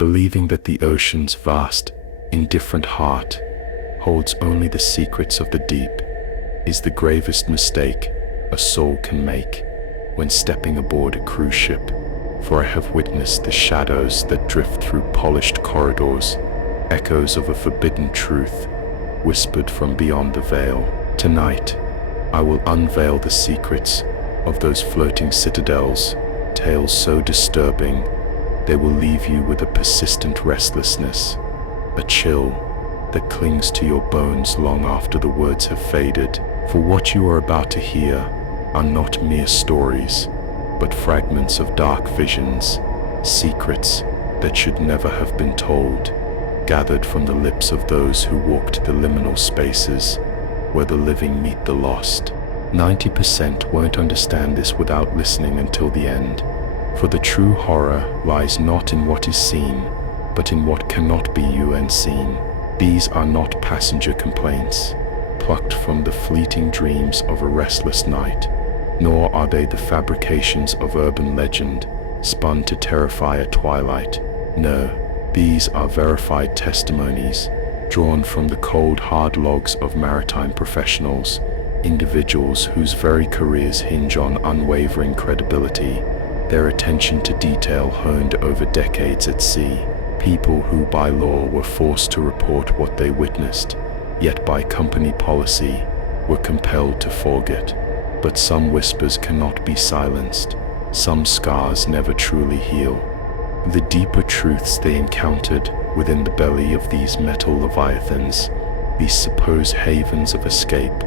Believing that the ocean's vast, indifferent heart holds only the secrets of the deep is the gravest mistake a soul can make when stepping aboard a cruise ship. For I have witnessed the shadows that drift through polished corridors, echoes of a forbidden truth whispered from beyond the veil. Tonight, I will unveil the secrets of those floating citadels, tales so disturbing they will leave you with a persistent restlessness, a chill that clings to your bones long after the words have faded. For what you are about to hear are not mere stories, but fragments of dark visions, secrets that should never have been told, gathered from the lips of those who walked the liminal spaces where the living meet the lost. 90% won't understand this without listening until the end, for the true horror lies not in what is seen, but in what cannot be unseen. These are not passenger complaints, plucked from the fleeting dreams of a restless night, nor are they the fabrications of urban legend, spun to terrify at twilight. No, these are verified testimonies, drawn from the cold, hard logs of maritime professionals, individuals whose very careers hinge on unwavering credibility, their attention to detail honed over decades at sea. People who by law were forced to report what they witnessed, yet by company policy were compelled to forget. But some whispers cannot be silenced, some scars never truly heal. The deeper truths they encountered within the belly of these metal leviathans, these supposed havens of escape,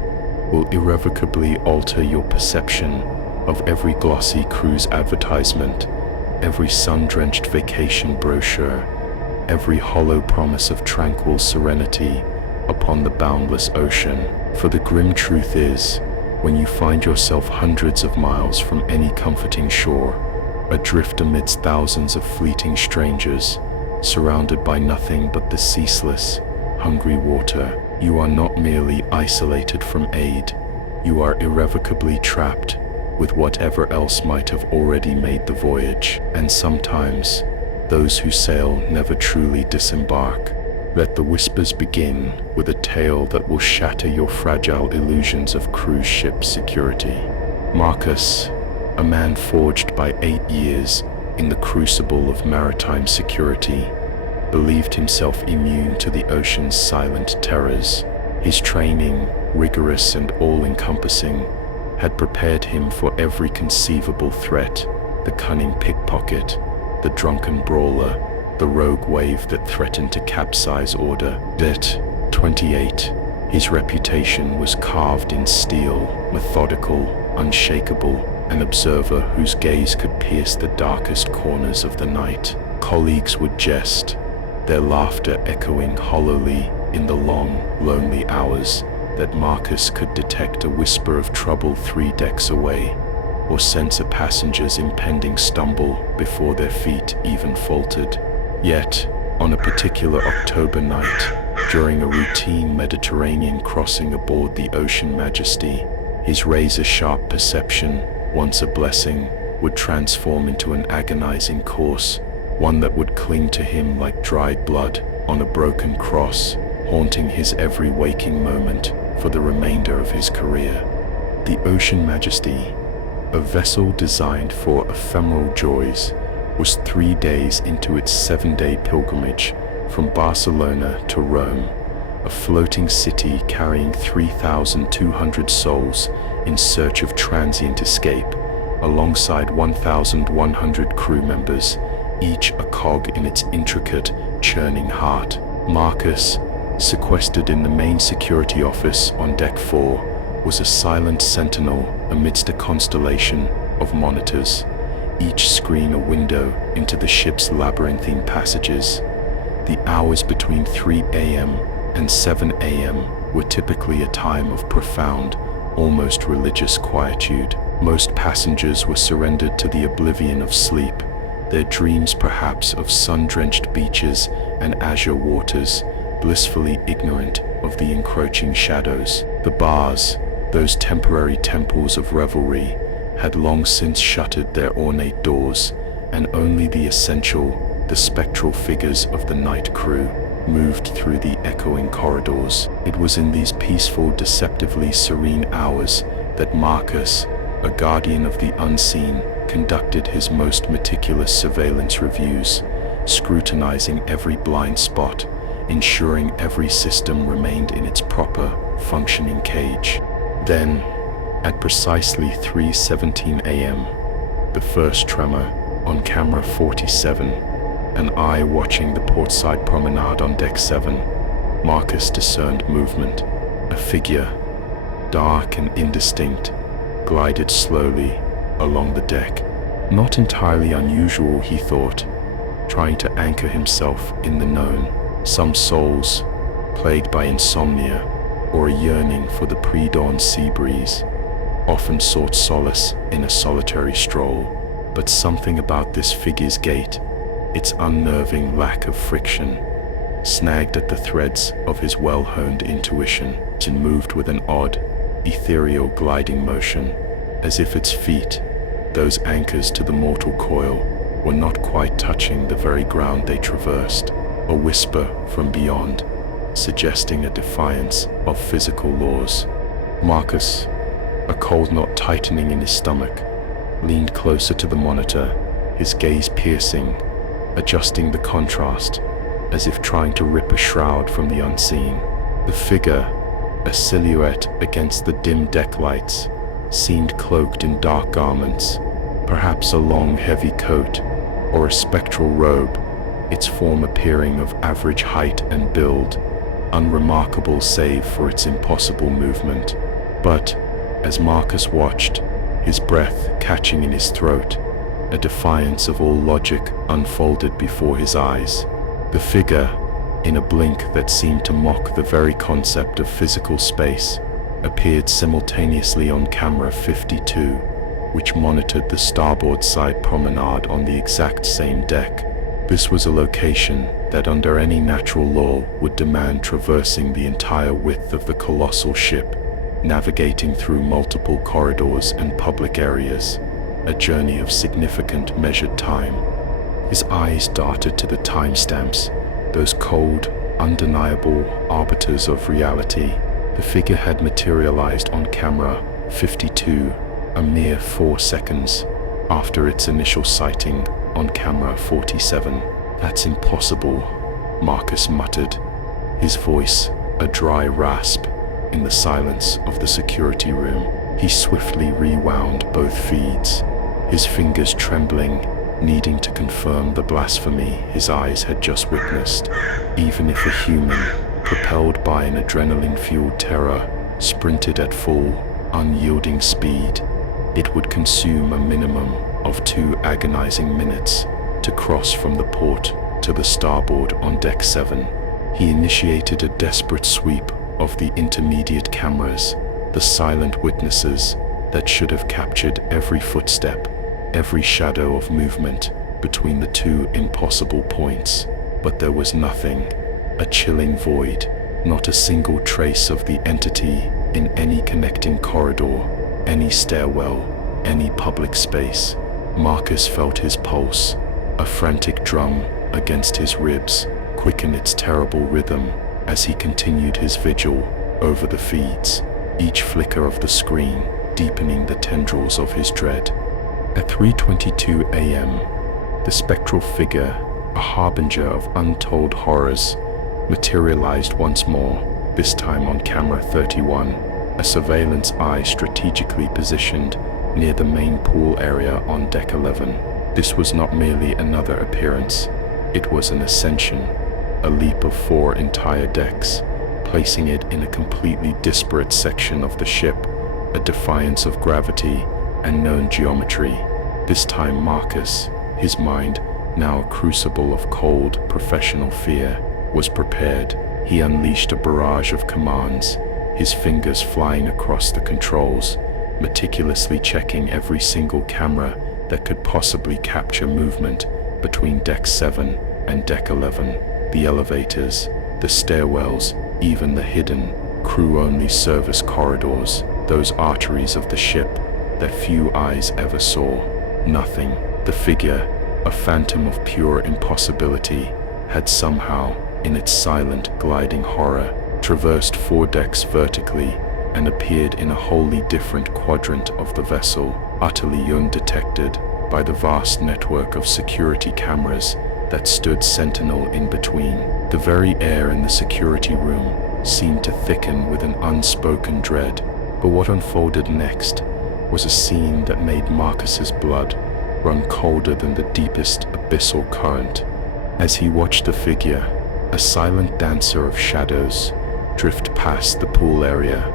will irrevocably alter your perception of every glossy cruise advertisement, every sun-drenched vacation brochure, every hollow promise of tranquil serenity upon the boundless ocean. For the grim truth is, when you find yourself hundreds of miles from any comforting shore, adrift amidst thousands of fleeting strangers, surrounded by nothing but the ceaseless, hungry water, you are not merely isolated from aid, you are irrevocably trapped with whatever else might have already made the voyage. And sometimes, those who sail never truly disembark. Let the whispers begin with a tale that will shatter your fragile illusions of cruise ship security. Marcus, a man forged by 8 years in the crucible of maritime security, believed himself immune to the ocean's silent terrors. His training, rigorous and all-encompassing, had prepared him for every conceivable threat: the cunning pickpocket, the drunken brawler, the rogue wave that threatened to capsize order. At 28, his reputation was carved in steel, methodical, unshakable, an observer whose gaze could pierce the darkest corners of the night. Colleagues would jest, their laughter echoing hollowly in the long, lonely hours that Marcus could detect a whisper of trouble 3 decks away, or sense a passenger's impending stumble before their feet even faltered. Yet, on a particular October night, during a routine Mediterranean crossing aboard the Ocean Majesty, his razor-sharp perception, once a blessing, would transform into an agonizing course, one that would cling to him like dried blood on a broken cross, haunting his every waking moment for the remainder of his career. The Ocean Majesty, a vessel designed for ephemeral joys, was 3 days into its 7-day pilgrimage from Barcelona to Rome, a floating city carrying 3,200 souls in search of transient escape, alongside 1,100 crew members, each a cog in its intricate, churning heart. Marcus, sequestered in the main security office on Deck 4, was a silent sentinel amidst a constellation of monitors, each screen a window into the ship's labyrinthine passages. The hours between 3 a.m. and 7 a.m. were typically a time of profound, almost religious quietude. Most passengers were surrendered to the oblivion of sleep, their dreams perhaps of sun-drenched beaches and azure waters, blissfully ignorant of the encroaching shadows. The bars, those temporary temples of revelry, had long since shuttered their ornate doors, and only the essential, the spectral figures of the night crew moved through the echoing corridors. It was in these peaceful, deceptively serene hours that Marcus, a guardian of the unseen, conducted his most meticulous surveillance reviews, scrutinizing every blind spot, ensuring every system remained in its proper, functioning cage. Then, at precisely 3:17 a.m., the first tremor, on camera 47, an eye watching the portside promenade on deck 7, Marcus discerned movement. A figure, dark and indistinct, glided slowly along the deck. Not entirely unusual, he thought, trying to anchor himself in the known. Some souls, plagued by insomnia or a yearning for the pre-dawn sea breeze, often sought solace in a solitary stroll. But something about this figure's gait, its unnerving lack of friction, snagged at the threads of his well-honed intuition, and moved with an odd, ethereal gliding motion, as if its feet, those anchors to the mortal coil, were not quite touching the very ground they traversed. A whisper from beyond, suggesting a defiance of physical laws. Marcus, a cold knot tightening in his stomach, leaned closer to the monitor, his gaze piercing, adjusting the contrast, as if trying to rip a shroud from the unseen. The figure, a silhouette against the dim deck lights, seemed cloaked in dark garments, perhaps a long heavy coat or a spectral robe, its form appearing of average height and build, unremarkable save for its impossible movement. But, as Marcus watched, his breath catching in his throat, a defiance of all logic unfolded before his eyes. The figure, in a blink that seemed to mock the very concept of physical space, appeared simultaneously on camera 52, which monitored the starboard side promenade on the exact same deck. This was a location that under any natural law would demand traversing the entire width of the colossal ship, navigating through multiple corridors and public areas, a journey of significant measured time. His eyes darted to the timestamps, those cold, undeniable arbiters of reality. The figure had materialized on camera 52 a mere 4 seconds after its initial sighting on camera 47. "That's impossible," Marcus muttered, his voice a dry rasp in the silence of the security room. He swiftly rewound both feeds, his fingers trembling, needing to confirm the blasphemy his eyes had just witnessed. Even if a human, propelled by an adrenaline-fueled terror, sprinted at full, unyielding speed, it would consume a minimum of 2 agonizing minutes to cross from the port to the starboard on deck 7. He initiated a desperate sweep of the intermediate cameras, the silent witnesses that should have captured every footstep, every shadow of movement between the 2 impossible points. But there was nothing, a chilling void, not a single trace of the entity in any connecting corridor, any stairwell, any public space. Marcus felt his pulse, a frantic drum against his ribs, quicken its terrible rhythm as he continued his vigil over the feeds, each flicker of the screen deepening the tendrils of his dread. At 3:22 a.m., the spectral figure, a harbinger of untold horrors, materialized once more, this time on camera 31, a surveillance eye strategically positioned near the main pool area on deck 11. This was not merely another appearance, it was an ascension, a leap of 4 entire decks, placing it in a completely disparate section of the ship, a defiance of gravity and known geometry. This time Marcus, his mind, now a crucible of cold, professional fear, was prepared. He unleashed a barrage of commands, his fingers flying across the controls, meticulously checking every single camera that could possibly capture movement between deck 7 and deck 11, the elevators, the stairwells, even the hidden, crew-only service corridors, those arteries of the ship that few eyes ever saw. Nothing. The figure, a phantom of pure impossibility, had somehow, in its silent, gliding horror, traversed 4 decks vertically and appeared in a wholly different quadrant of the vessel, utterly undetected by the vast network of security cameras that stood sentinel in between. The very air in the security room seemed to thicken with an unspoken dread. But what unfolded next was a scene that made Marcus's blood run colder than the deepest abyssal current. As he watched the figure, a silent dancer of shadows, drift past the pool area,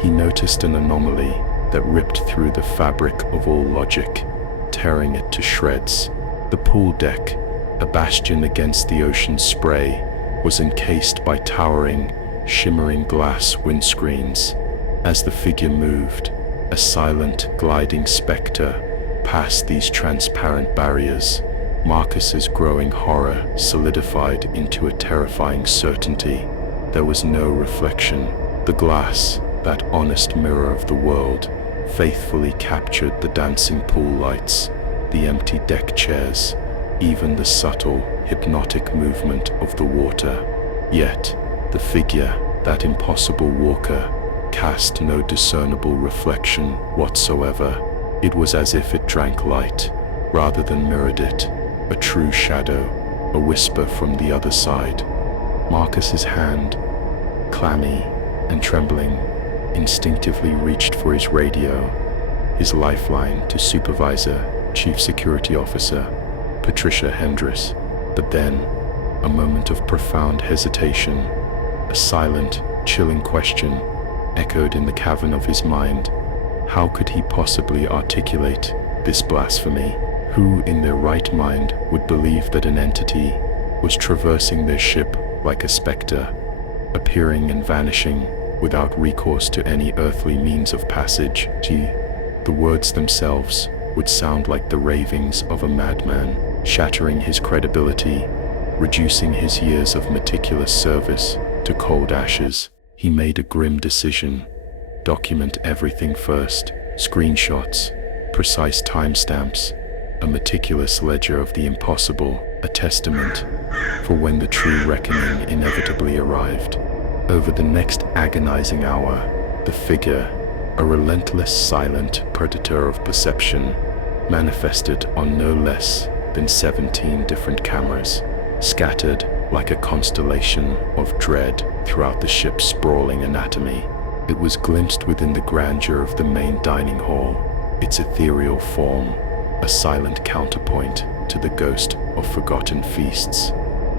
he noticed an anomaly that ripped through the fabric of all logic, tearing it to shreds. The pool deck, a bastion against the ocean's spray, was encased by towering, shimmering glass windscreens. As the figure moved, a silent, gliding specter, past these transparent barriers, Marcus's growing horror solidified into a terrifying certainty. There was no reflection. The glass, that honest mirror of the world, faithfully captured the dancing pool lights, the empty deck chairs, even the subtle, hypnotic movement of the water. Yet, the figure, that impossible walker, cast no discernible reflection whatsoever. It was as if it drank light, rather than mirrored it, a true shadow, a whisper from the other side. Marcus's hand, clammy and trembling, instinctively reached for his radio, his lifeline to Supervisor, Chief Security Officer, Patricia Hendris. But then, a moment of profound hesitation, a silent, chilling question echoed in the cavern of his mind. How could he possibly articulate this blasphemy? Who in their right mind would believe that an entity was traversing their ship like a specter, appearing and vanishing without recourse to any earthly means of passage? The words themselves would sound like the ravings of a madman, shattering his credibility, reducing his years of meticulous service to cold ashes. He made a grim decision. Document everything first. Screenshots, precise timestamps, a meticulous ledger of the impossible, a testament for when the true reckoning inevitably arrived. Over the next agonizing hour, the figure, a relentless, silent predator of perception, manifested on no less than 17 different cameras, scattered like a constellation of dread throughout the ship's sprawling anatomy. It was glimpsed within the grandeur of the main dining hall, its ethereal form, a silent counterpoint to the ghost of forgotten feasts.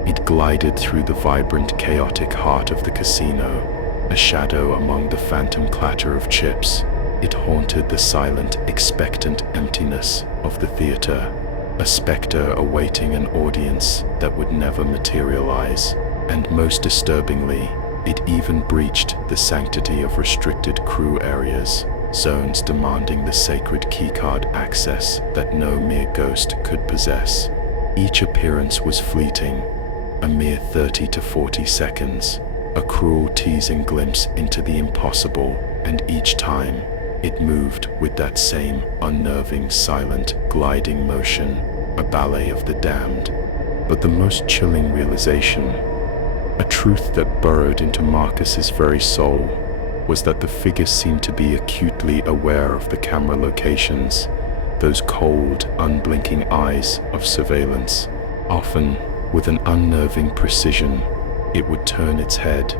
It glided through the vibrant, chaotic heart of the casino, a shadow among the phantom clatter of chips. It haunted the silent, expectant emptiness of the theater, a specter awaiting an audience that would never materialize. And most disturbingly, it even breached the sanctity of restricted crew areas, zones demanding the sacred keycard access that no mere ghost could possess. Each appearance was fleeting, a mere 30 to 40 seconds, a cruel teasing glimpse into the impossible, and each time, it moved with that same unnerving, silent, gliding motion, a ballet of the damned. But the most chilling realization, a truth that burrowed into Marcus's very soul, was that the figure seemed to be acutely aware of the camera locations, those cold, unblinking eyes of surveillance. Often, with an unnerving precision, it would turn its head,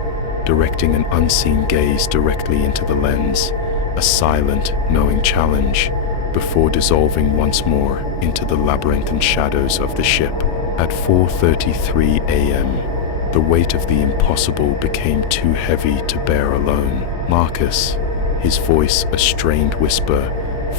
directing an unseen gaze directly into the lens, a silent, knowing challenge, before dissolving once more into the labyrinthine shadows of the ship. At 4:33 a.m., the weight of the impossible became too heavy to bear alone. Marcus, his voice a strained whisper,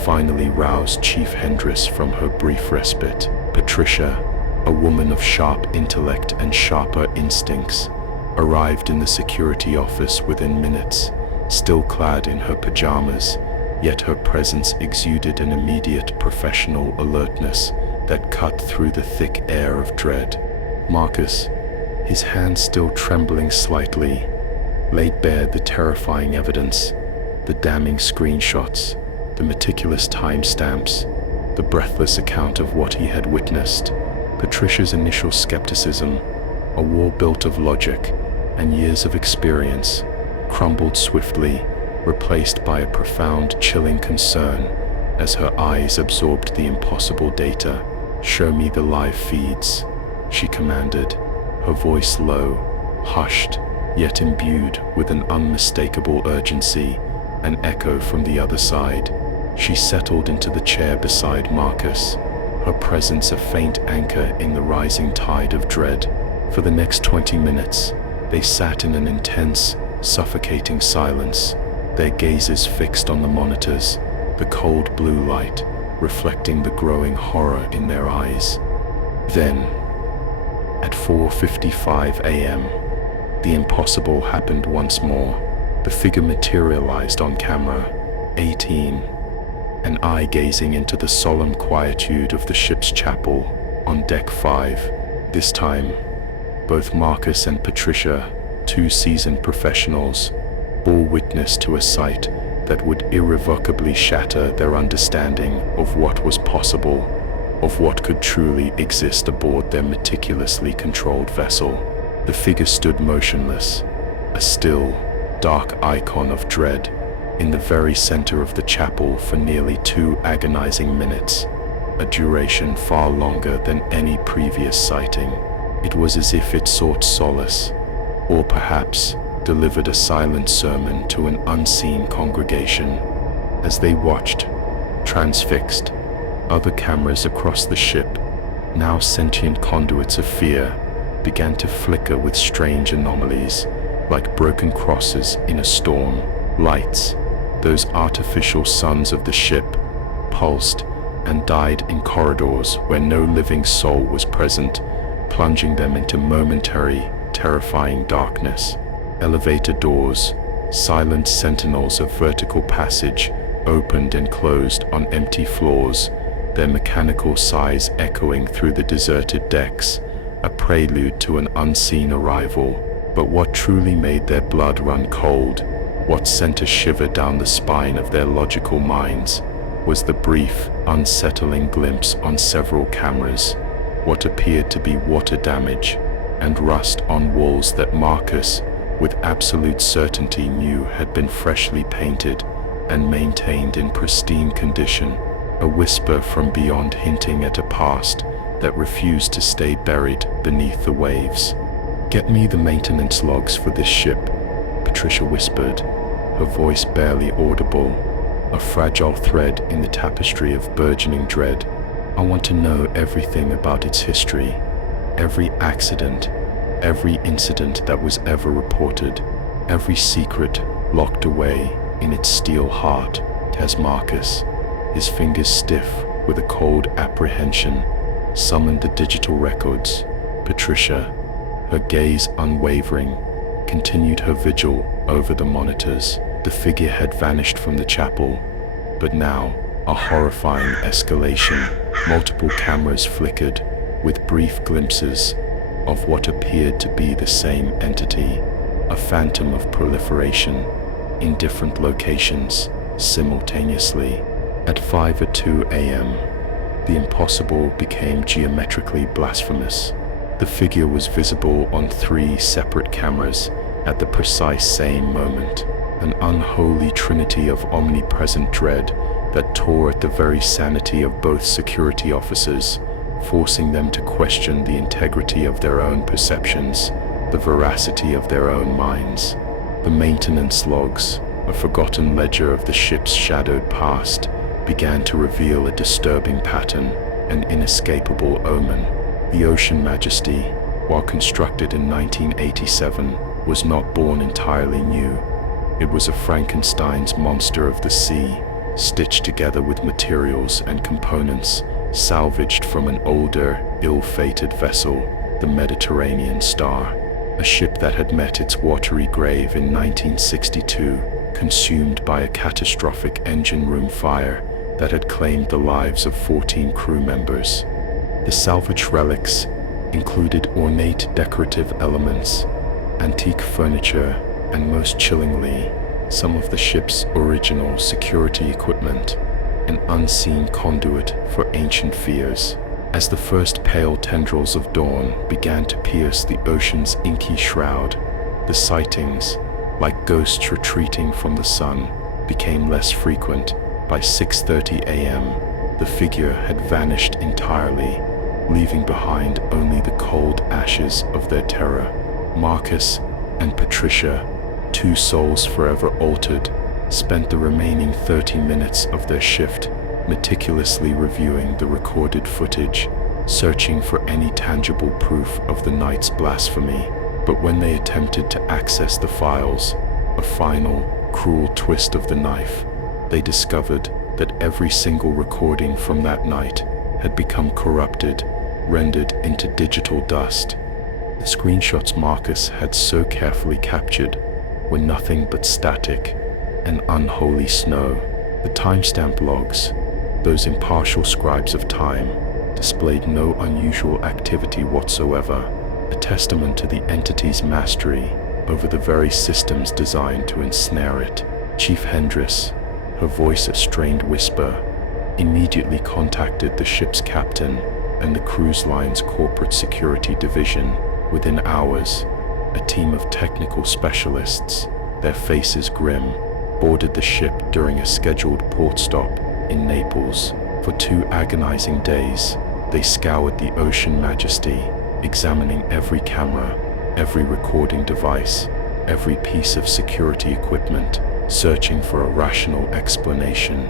finally roused Chief Hendris from her brief respite. Patricia, a woman of sharp intellect and sharper instincts, arrived in the security office within minutes, still clad in her pajamas, yet her presence exuded an immediate professional alertness that cut through the thick air of dread. Marcus, his hand still trembling slightly, laid bare the terrifying evidence, the damning screenshots, the meticulous timestamps, the breathless account of what he had witnessed. Patricia's initial skepticism, a wall built of logic and years of experience, crumbled swiftly, replaced by a profound, chilling concern as her eyes absorbed the impossible data. "Show me the live feeds," she commanded, her voice low, hushed, yet imbued with an unmistakable urgency, an echo from the other side. She settled into the chair beside Marcus, her presence a faint anchor in the rising tide of dread. For the next 20 minutes, they sat in an intense, suffocating silence, their gazes fixed on the monitors, the cold blue light reflecting the growing horror in their eyes. Then, at 4:55 a.m., the impossible happened once more. The figure materialized on camera, 18, an eye gazing into the solemn quietude of the ship's chapel on deck 5. This time, both Marcus and Patricia, two seasoned professionals, bore witness to a sight that would irrevocably shatter their understanding of what was possible, of what could truly exist aboard their meticulously controlled vessel. The figure stood motionless, a still, dark icon of dread, in the very center of the chapel for nearly 2 agonizing minutes, a duration far longer than any previous sighting. It was as if it sought solace, or perhaps delivered a silent sermon to an unseen congregation. As they watched, transfixed, other cameras across the ship, now sentient conduits of fear, began to flicker with strange anomalies, like broken crosses in a storm. Lights, those artificial suns of the ship, pulsed and died in corridors where no living soul was present, plunging them into momentary, terrifying darkness. Elevator doors, silent sentinels of vertical passage, opened and closed on empty floors, their mechanical sighs echoing through the deserted decks, a prelude to an unseen arrival. But what truly made their blood run cold, what sent a shiver down the spine of their logical minds, was the brief, unsettling glimpse on several cameras, what appeared to be water damage and rust on walls that Marcus, with absolute certainty, knew had been freshly painted and maintained in pristine condition, a whisper from beyond hinting at a past that refused to stay buried beneath the waves. "Get me the maintenance logs for this ship," Patricia whispered, her voice barely audible, a fragile thread in the tapestry of burgeoning dread. "I want to know everything about its history, every accident, every incident that was ever reported, every secret locked away in its steel heart." As Marcus, his fingers stiff with a cold apprehension, summoned the digital records, Patricia, her gaze unwavering, continued her vigil over the monitors. The figure had vanished from the chapel, but now, a horrifying escalation. Multiple cameras flickered, with brief glimpses of what appeared to be the same entity, a phantom of proliferation, in different locations, simultaneously. At 5:02 a.m., the impossible became geometrically blasphemous. The figure was visible on 3 separate cameras at the precise same moment, an unholy trinity of omnipresent dread that tore at the very sanity of both security officers, forcing them to question the integrity of their own perceptions, the veracity of their own minds. The maintenance logs, a forgotten ledger of the ship's shadowed past, began to reveal a disturbing pattern, an inescapable omen. The Ocean Majesty, while constructed in 1987, was not born entirely new. It was a Frankenstein's monster of the sea, stitched together with materials and components salvaged from an older, ill-fated vessel, the Mediterranean Star, a ship that had met its watery grave in 1962, consumed by a catastrophic engine room fire that had claimed the lives of 14 crew members. The salvaged relics included ornate decorative elements, antique furniture, and most chillingly, some of the ship's original security equipment. an unseen conduit for ancient fears. As the first pale tendrils of dawn began to pierce the ocean's inky shroud, the sightings, like ghosts retreating from the sun, became less frequent. By 6:30 a.m., the figure had vanished entirely, leaving behind only the cold ashes of their terror. Marcus and Patricia, two souls forever altered, spent the remaining 30 minutes of their shift meticulously reviewing the recorded footage, searching for any tangible proof of the night's blasphemy. But when they attempted to access the files, a final, cruel twist of the knife, they discovered that every single recording from that night had become corrupted, rendered into digital dust. The screenshots Marcus had so carefully captured were nothing but static and unholy snow. The timestamp logs, those impartial scribes of time, displayed no unusual activity whatsoever, a testament to the entity's mastery over the very systems designed to ensnare it. Chief Hendris, her voice a strained whisper, immediately contacted the ship's captain and the cruise line's corporate security division. Within hours, a team of technical specialists, their faces grim, boarded the ship during a scheduled port stop in Naples. For 2 agonizing days, they scoured the Ocean Majesty, examining every camera, every recording device, every piece of security equipment, searching for a rational explanation.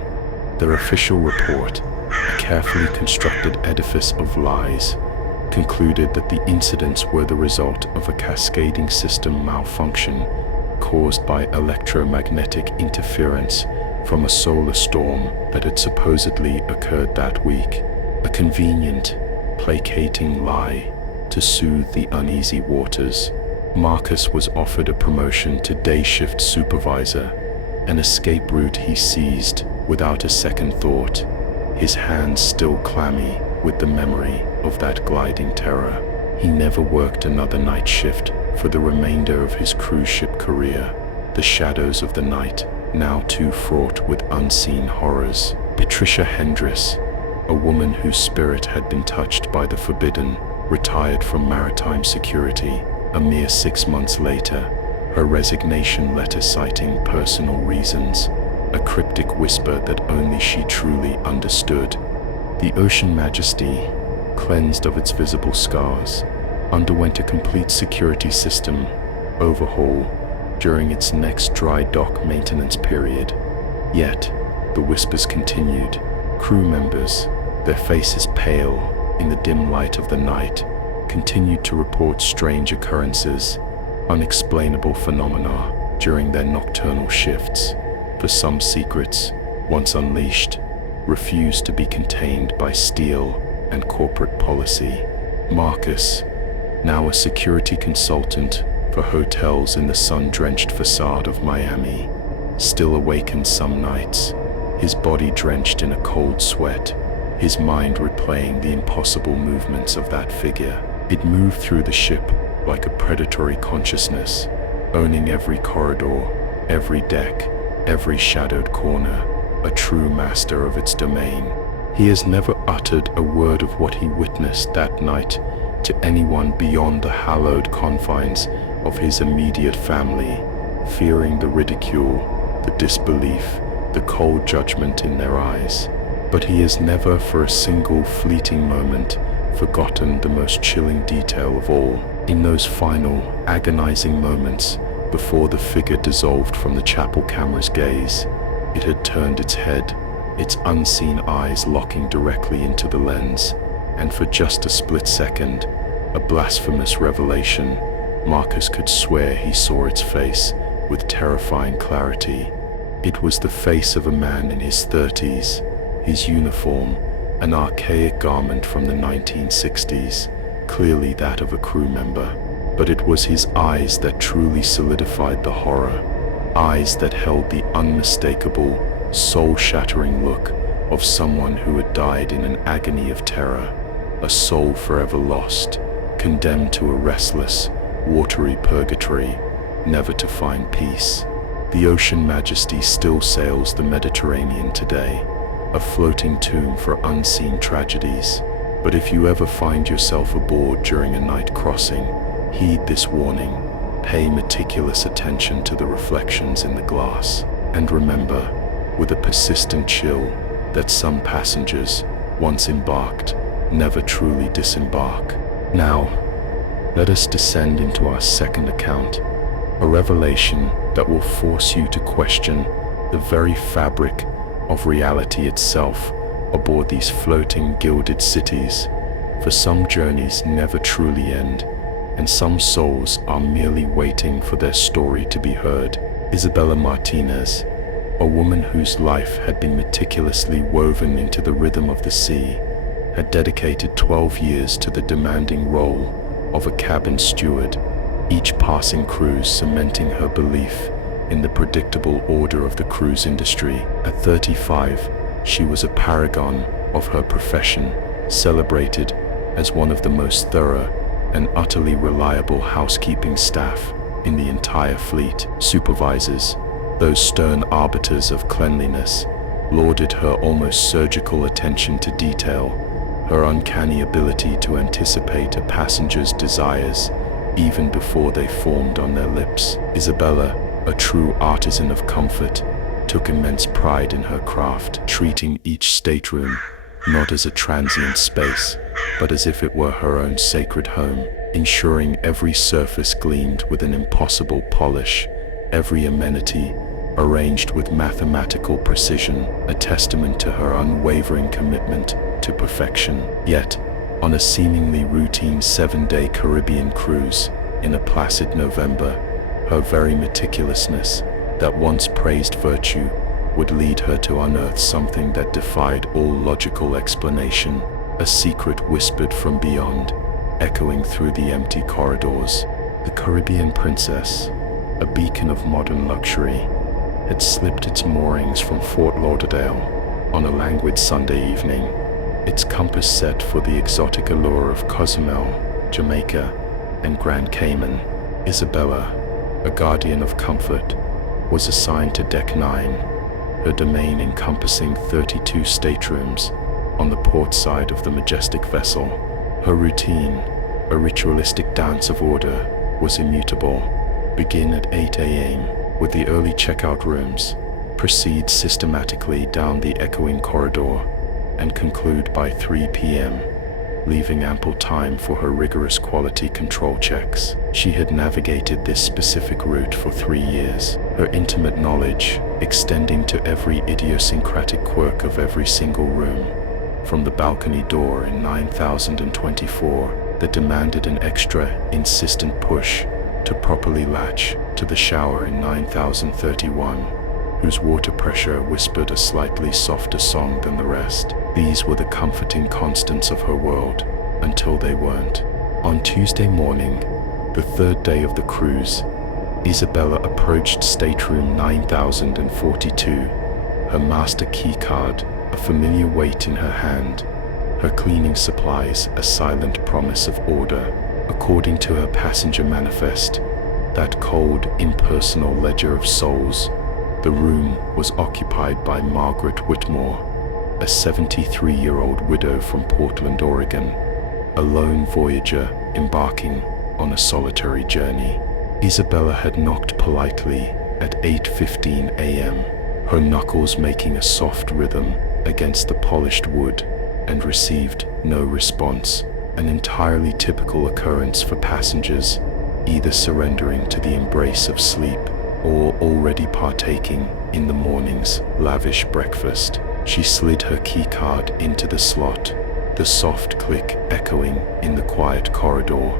Their official report, a carefully constructed edifice of lies, concluded that the incidents were the result of a cascading system malfunction caused by electromagnetic interference from a solar storm that had supposedly occurred that week. A convenient, placating lie to soothe the uneasy waters. Marcus was offered a promotion to day shift supervisor, an escape route he seized without a second thought, his hands still clammy with the memory of that gliding terror. He never worked another night shift for the remainder of his cruise ship career. The shadows of the night, now too fraught with unseen horrors. Patricia Hendris, a woman whose spirit had been touched by the forbidden, retired from Maritime security a mere 6 months later, her resignation letter citing personal reasons, a cryptic whisper that only she truly understood. The Ocean Majesty, cleansed of its visible scars, underwent a complete security system overhaul during its next dry dock maintenance period. Yet, the whispers continued. Crew members, their faces pale in the dim light of the night, continued to report strange occurrences, unexplainable phenomena during their nocturnal shifts. For some secrets, once unleashed, refused to be contained by steel and corporate policy. Marcus, now a security consultant for hotels in the sun-drenched facade of Miami, still awakens some nights, his body drenched in a cold sweat, his mind replaying the impossible movements of that figure. It moved through the ship like a predatory consciousness, owning every corridor, every deck, every shadowed corner, a true master of its domain. He has never uttered a word of what he witnessed that night to anyone beyond the hallowed confines of his immediate family, fearing the ridicule, the disbelief, the cold judgment in their eyes. But he has never for a single fleeting moment forgotten the most chilling detail of all. In those final, agonizing moments before the figure dissolved from the chapel camera's gaze, it had turned its head, its unseen eyes locking directly into the lens, and for just a split second, a blasphemous revelation, Marcus could swear he saw its face with terrifying clarity. It was the face of a man in his 30s, his uniform, an archaic garment from the 1960s, clearly that of a crew member. But it was his eyes that truly solidified the horror, eyes that held the unmistakable, soul-shattering look of someone who had died in an agony of terror, a soul forever lost, condemned to a restless, watery purgatory, never to find peace. The Ocean Majesty still sails the Mediterranean today, a floating tomb for unseen tragedies. But if you ever find yourself aboard during a night crossing, heed this warning. Pay meticulous attention to the reflections in the glass. And remember, with a persistent chill, that some passengers, once embarked, never truly disembark. Now, let us descend into our second account, a revelation that will force you to question the very fabric of reality itself aboard these floating gilded cities. For some journeys never truly end, and some souls are merely waiting for their story to be heard. Isabella Martinez, a woman whose life had been meticulously woven into the rhythm of the sea, had dedicated 12 years to the demanding role of a cabin steward, each passing cruise cementing her belief in the predictable order of the cruise industry. At 35, she was a paragon of her profession, celebrated as one of the most thorough and utterly reliable housekeeping staff in the entire fleet. Supervisors, those stern arbiters of cleanliness, lauded her almost surgical attention to detail, her uncanny ability to anticipate a passenger's desires even before they formed on their lips. Isabella, a true artisan of comfort, took immense pride in her craft, treating each stateroom not as a transient space, but as if it were her own sacred home, ensuring every surface gleamed with an impossible polish, every amenity arranged with mathematical precision, a testament to her unwavering commitment to perfection. Yet, on a seemingly routine 7-day Caribbean cruise in a placid November, her very meticulousness, that once praised virtue, would lead her to unearth something that defied all logical explanation, a secret whispered from beyond, echoing through the empty corridors. The Caribbean Princess, a beacon of modern luxury, had slipped its moorings from Fort Lauderdale on a languid Sunday evening, its compass set for the exotic allure of Cozumel, Jamaica, and Grand Cayman. Isabella, a guardian of comfort, was assigned to Deck 9, her domain encompassing 32 staterooms on the port side of the majestic vessel. Her routine, a ritualistic dance of order, was immutable. Begin at 8 a.m. with the early checkout rooms, proceed systematically down the echoing corridor, and conclude by 3 p.m., leaving ample time for her rigorous quality control checks. She had navigated this specific route for 3 years, her intimate knowledge extending to every idiosyncratic quirk of every single room, from the balcony door in 9024 that demanded an extra insistent push to properly latch, to the shower in 9031, whose water pressure whispered a slightly softer song than the rest. These were the comforting constants of her world, until they weren't. On Tuesday morning, the third day of the cruise, Isabella approached stateroom 9042, her master keycard a familiar weight in her hand, her cleaning supplies a silent promise of order. According to her passenger manifest, that cold, impersonal ledger of souls, the room was occupied by Margaret Whitmore, a 73-year-old widow from Portland, Oregon, a lone voyager embarking on a solitary journey. Isabella had knocked politely at 8:15 a.m., her knuckles making a soft rhythm against the polished wood, and received no response, an entirely typical occurrence for passengers either surrendering to the embrace of sleep or already partaking in the morning's lavish breakfast. She slid her keycard into the slot, the soft click echoing in the quiet corridor,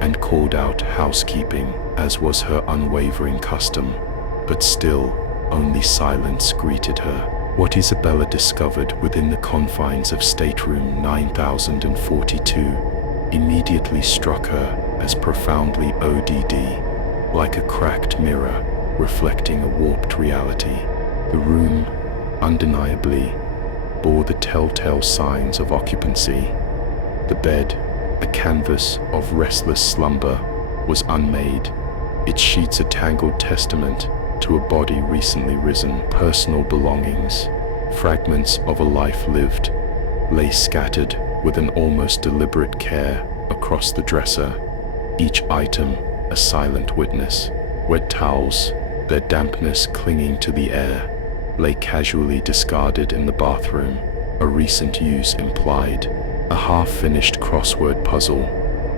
and called out housekeeping, as was her unwavering custom. But still, only silence greeted her. What Isabella discovered within the confines of stateroom 9042 immediately struck her as profoundly ODD, like a cracked mirror reflecting a warped reality. The room, undeniably, bore the telltale signs of occupancy. The bed, a canvas of restless slumber, was unmade, its sheets a tangled testament to a body recently risen. Personal belongings, Fragments of a life lived lay scattered with an almost deliberate care across the dresser, each item a silent witness. Wet towels, their dampness clinging to the air, lay casually discarded in the bathroom, a recent use implied. A half-finished crossword puzzle,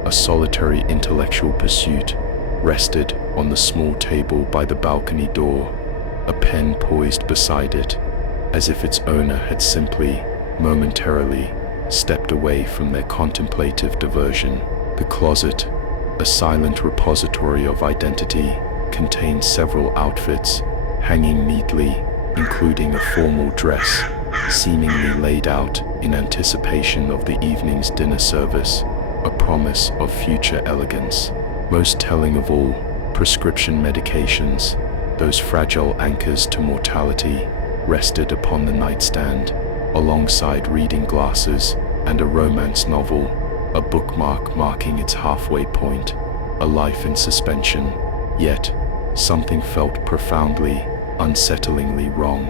a solitary intellectual pursuit, rested on the small table by the balcony door, a pen poised beside it, as if its owner had simply, momentarily, stepped away from their contemplative diversion. The closet, a silent repository of identity, contained several outfits, hanging neatly, including a formal dress, seemingly laid out in anticipation of the evening's dinner service, a promise of future elegance. Most telling of all, prescription medications, those fragile anchors to mortality, rested upon the nightstand, alongside reading glasses and a romance novel, a bookmark marking its halfway point, a life in suspension. Yet, something felt profoundly, unsettlingly wrong.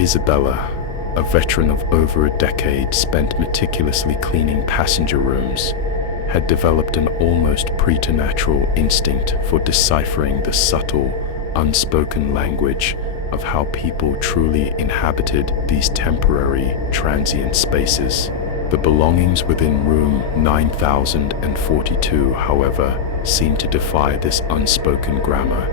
Isabella, a veteran of over a decade spent meticulously cleaning passenger rooms, had developed an almost preternatural instinct for deciphering the subtle, unspoken language of how people truly inhabited these temporary, transient spaces. The belongings within room 9042, however, seemed to defy this unspoken grammar.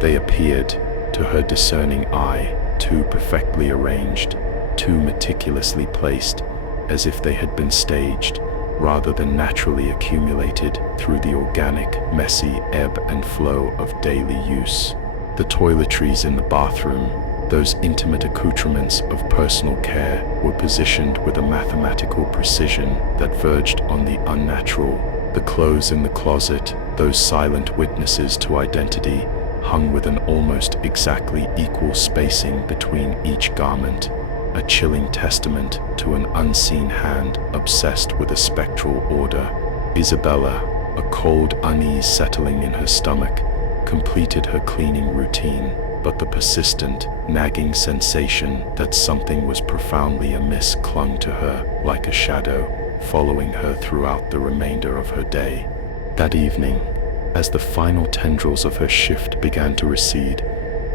They appeared, to her discerning eye, too perfectly arranged, too meticulously placed, as if they had been staged, rather than naturally accumulated through the organic, messy ebb and flow of daily use. The toiletries in the bathroom, those intimate accoutrements of personal care, were positioned with a mathematical precision that verged on the unnatural. The clothes in the closet, those silent witnesses to identity, hung with an almost exactly equal spacing between each garment, a chilling testament to an unseen hand obsessed with a spectral order. Isabella, a cold unease settling in her stomach, completed her cleaning routine, but the persistent, nagging sensation that something was profoundly amiss clung to her like a shadow, following her throughout the remainder of her day. That evening, as the final tendrils of her shift began to recede,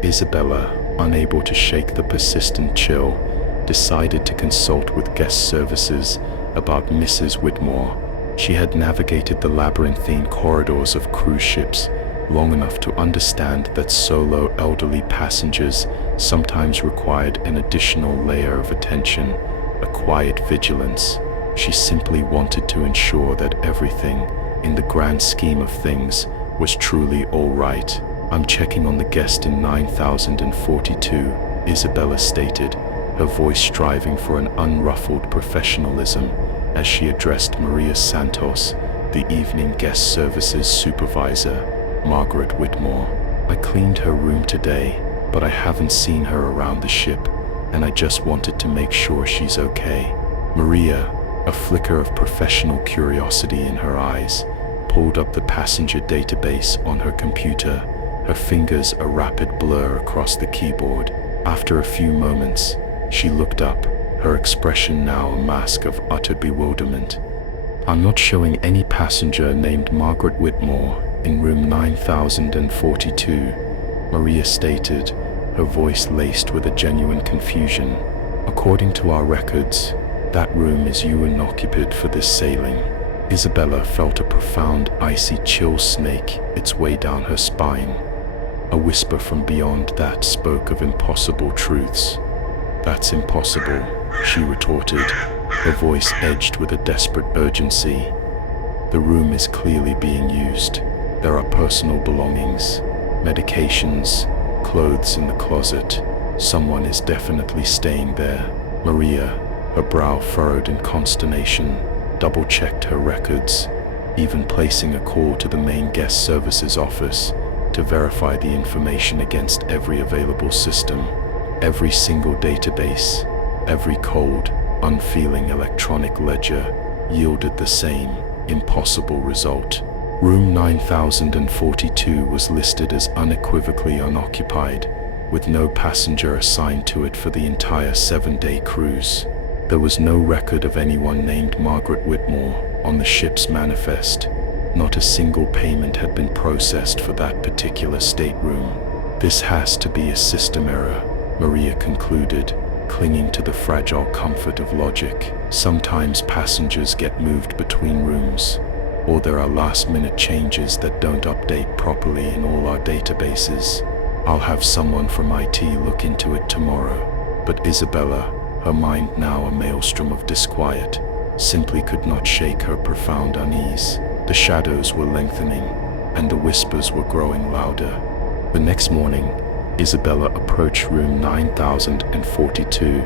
Isabella, unable to shake the persistent chill, decided to consult with guest services about Mrs. Whitmore. She had navigated the labyrinthine corridors of cruise ships long enough to understand that solo elderly passengers sometimes required an additional layer of attention, a quiet vigilance. She simply wanted to ensure that everything, in the grand scheme of things, was truly all right. "I'm checking on the guest in 9042, Isabella stated, her voice striving for an unruffled professionalism as she addressed Maria Santos, the evening guest services supervisor, Margaret Whitmore. "I cleaned her room today, but I haven't seen her around the ship, and I just wanted to make sure she's okay." Maria, a flicker of professional curiosity in her eyes, pulled up the passenger database on her computer, her fingers a rapid blur across the keyboard. After a few moments, she looked up, her expression now a mask of utter bewilderment. "I'm not showing any passenger named Margaret Whitmore in room 9042, Maria stated, her voice laced with a genuine confusion. "According to our records, that room is unoccupied for this sailing." Isabella felt a profound icy chill snake its way down her spine. A whisper from beyond that spoke of impossible truths. "That's impossible," she retorted, her voice edged with a desperate urgency. "The room is clearly being used. There are personal belongings, medications, clothes in the closet. Someone is definitely staying there." Maria, her brow furrowed in consternation, double-checked her records, even placing a call to the main guest services office to verify the information against every available system. Every single database, every cold, unfeeling electronic ledger yielded the same impossible result. Room 9042 was listed as unequivocally unoccupied, with no passenger assigned to it for the entire 7-day cruise. There was no record of anyone named Margaret Whitmore on the ship's manifest. Not a single payment had been processed for that particular stateroom. This has to be a system error, Maria concluded, clinging to the fragile comfort of logic. Sometimes passengers get moved between rooms, or there are last-minute changes that don't update properly in all our databases. I'll have someone from IT look into it tomorrow. But Isabella, her mind now a maelstrom of disquiet, simply could not shake her profound unease. The shadows were lengthening, and the whispers were growing louder. The next morning, Isabella approached room 9042,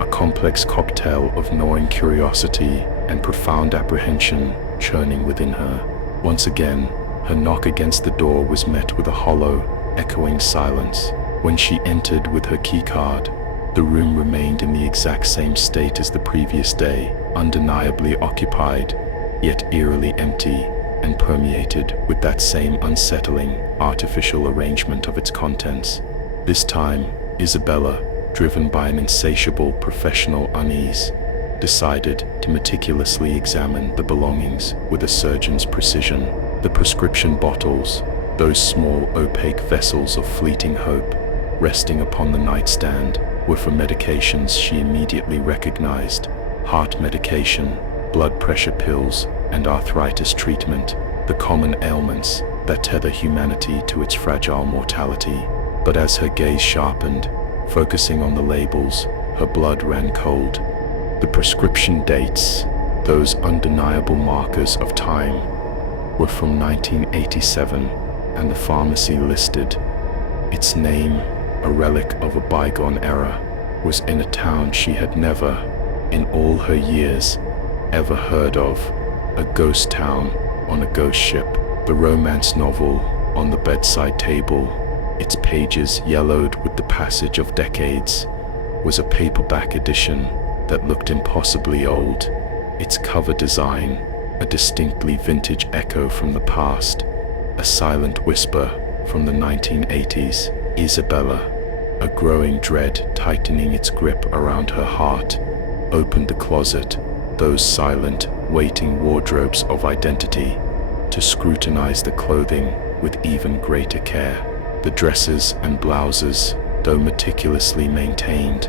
a complex cocktail of gnawing curiosity and profound apprehension churning within her. Once again, her knock against the door was met with a hollow, echoing silence. When she entered with her keycard, the room remained in the exact same state as the previous day, undeniably occupied, yet eerily empty, and permeated with that same unsettling, artificial arrangement of its contents. This time, Isabella, driven by an insatiable professional unease, decided to meticulously examine the belongings with a surgeon's precision. The prescription bottles, those small opaque vessels of fleeting hope, resting upon the nightstand, were for medications she immediately recognized: heart medication, blood pressure pills, and arthritis treatment, the common ailments that tether humanity to its fragile mortality. But as her gaze sharpened, focusing on the labels, her blood ran cold. The prescription dates, those undeniable markers of time, were from 1987, and the pharmacy listed its name, a relic of a bygone era, was in a town she had never, in all her years, ever heard of. A ghost town on a ghost ship. The romance novel on the bedside table, its pages yellowed with the passage of decades, was a paperback edition that looked impossibly old. Its cover design, a distinctly vintage echo from the past, a silent whisper from the 1980s. Isabella, a growing dread tightening its grip around her heart, opened the closet, those silent, waiting wardrobes of identity, to scrutinize the clothing with even greater care. The dresses and blouses, though meticulously maintained,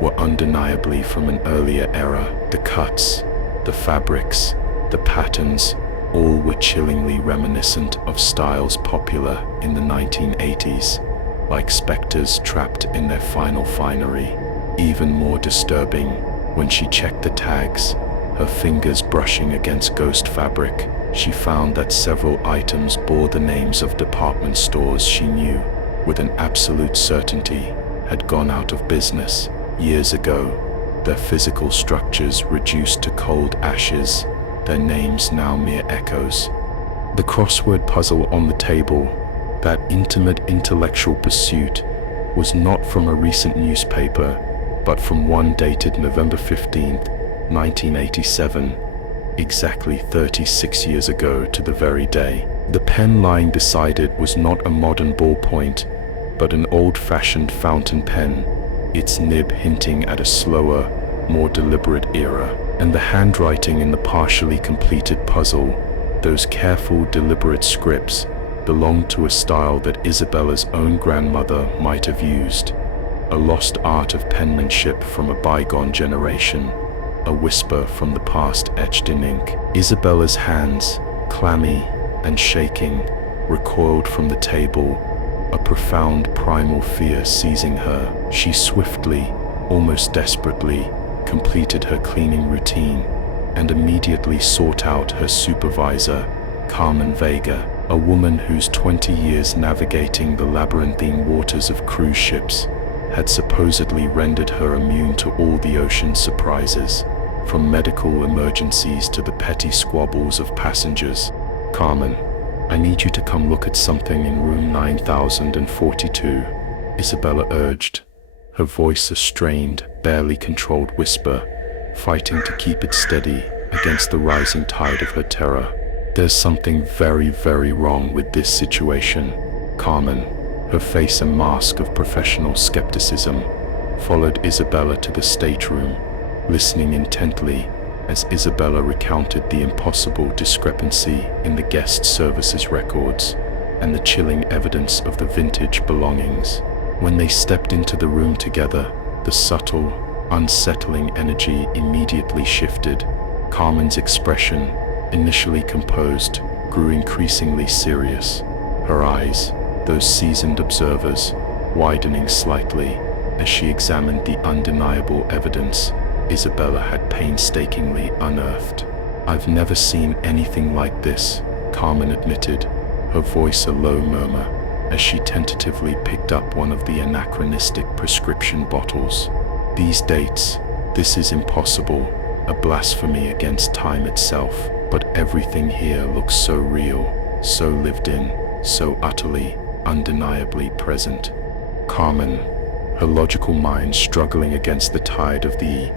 were undeniably from an earlier era. The cuts, the fabrics, the patterns, all were chillingly reminiscent of styles popular in the 1980s, like specters trapped in their final finery. Even more disturbing, when she checked the tags, her fingers brushing against ghost fabric, she found that several items bore the names of department stores she knew, with an absolute certainty, had gone out of business years ago, their physical structures reduced to cold ashes, their names now mere echoes. The crossword puzzle on the table, that intimate intellectual pursuit, was not from a recent newspaper, but from one dated November 15th, 1987, exactly 36 years ago to the very day. The pen lying beside it was not a modern ballpoint, but an old-fashioned fountain pen, its nib hinting at a slower, more deliberate era. And the handwriting in the partially completed puzzle, those careful, deliberate scripts, belonged to a style that Isabella's own grandmother might have used, a lost art of penmanship from a bygone generation, a whisper from the past etched in ink. Isabella's hands, clammy and shaking, recoiled from the table, a profound primal fear seizing her. She swiftly, almost desperately, completed her cleaning routine and immediately sought out her supervisor, Carmen Vega, a woman whose 20 years navigating the labyrinthine waters of cruise ships had supposedly rendered her immune to all the ocean's surprises, from medical emergencies to the petty squabbles of passengers. "Carmen, I need you to come look at something in room 9042, Isabella urged, her voice a strained, barely controlled whisper, fighting to keep it steady against the rising tide of her terror. "There's something very, very wrong with this situation, Carmen," her face a mask of professional skepticism, followed Isabella to the stateroom, listening intently as Isabella recounted the impossible discrepancy in the guest services records and the chilling evidence of the vintage belongings. When they stepped into the room together, the subtle, unsettling energy immediately shifted. Carmen's expression, initially composed, grew increasingly serious, her eyes, those seasoned observers, widening slightly as she examined the undeniable evidence Isabella had painstakingly unearthed. "I've never seen anything like this," Carmen admitted, her voice a low murmur as she tentatively picked up one of the anachronistic prescription bottles. "These dates, this is impossible, a blasphemy against time itself, but everything here looks so real, so lived in, so utterly, undeniably present." Carmen, her logical mind struggling against the tide of the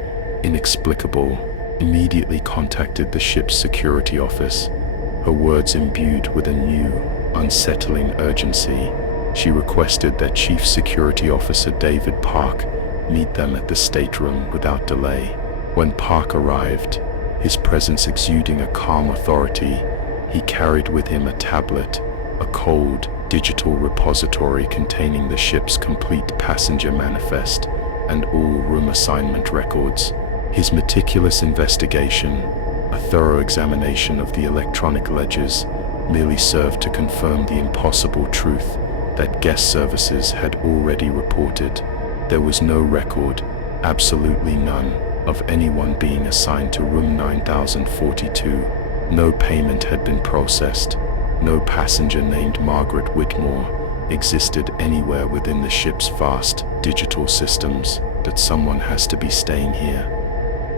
inexplicable, immediately contacted the ship's security office, her words imbued with a new, unsettling urgency. She requested that Chief Security Officer David Park meet them at the stateroom without delay. When Park arrived, his presence exuding a calm authority, he carried with him a tablet, a cold, digital repository containing the ship's complete passenger manifest and all room assignment records. His meticulous investigation, a thorough examination of the electronic ledgers, merely served to confirm the impossible truth that guest services had already reported. There was no record, absolutely none, of anyone being assigned to room 9042. No payment had been processed. No passenger named Margaret Whitmore existed anywhere within the ship's vast digital systems. "That someone has to be staying here,"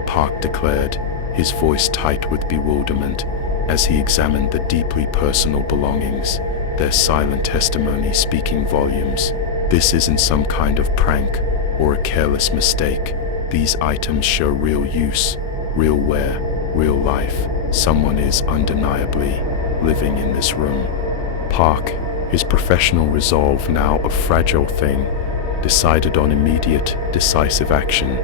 Park declared, his voice tight with bewilderment as he examined the deeply personal belongings, their silent testimony speaking volumes. "This isn't some kind of prank or a careless mistake. These items show real use, real wear, real life. Someone is undeniably living in this room." Park, his professional resolve now a fragile thing, decided on immediate, decisive action.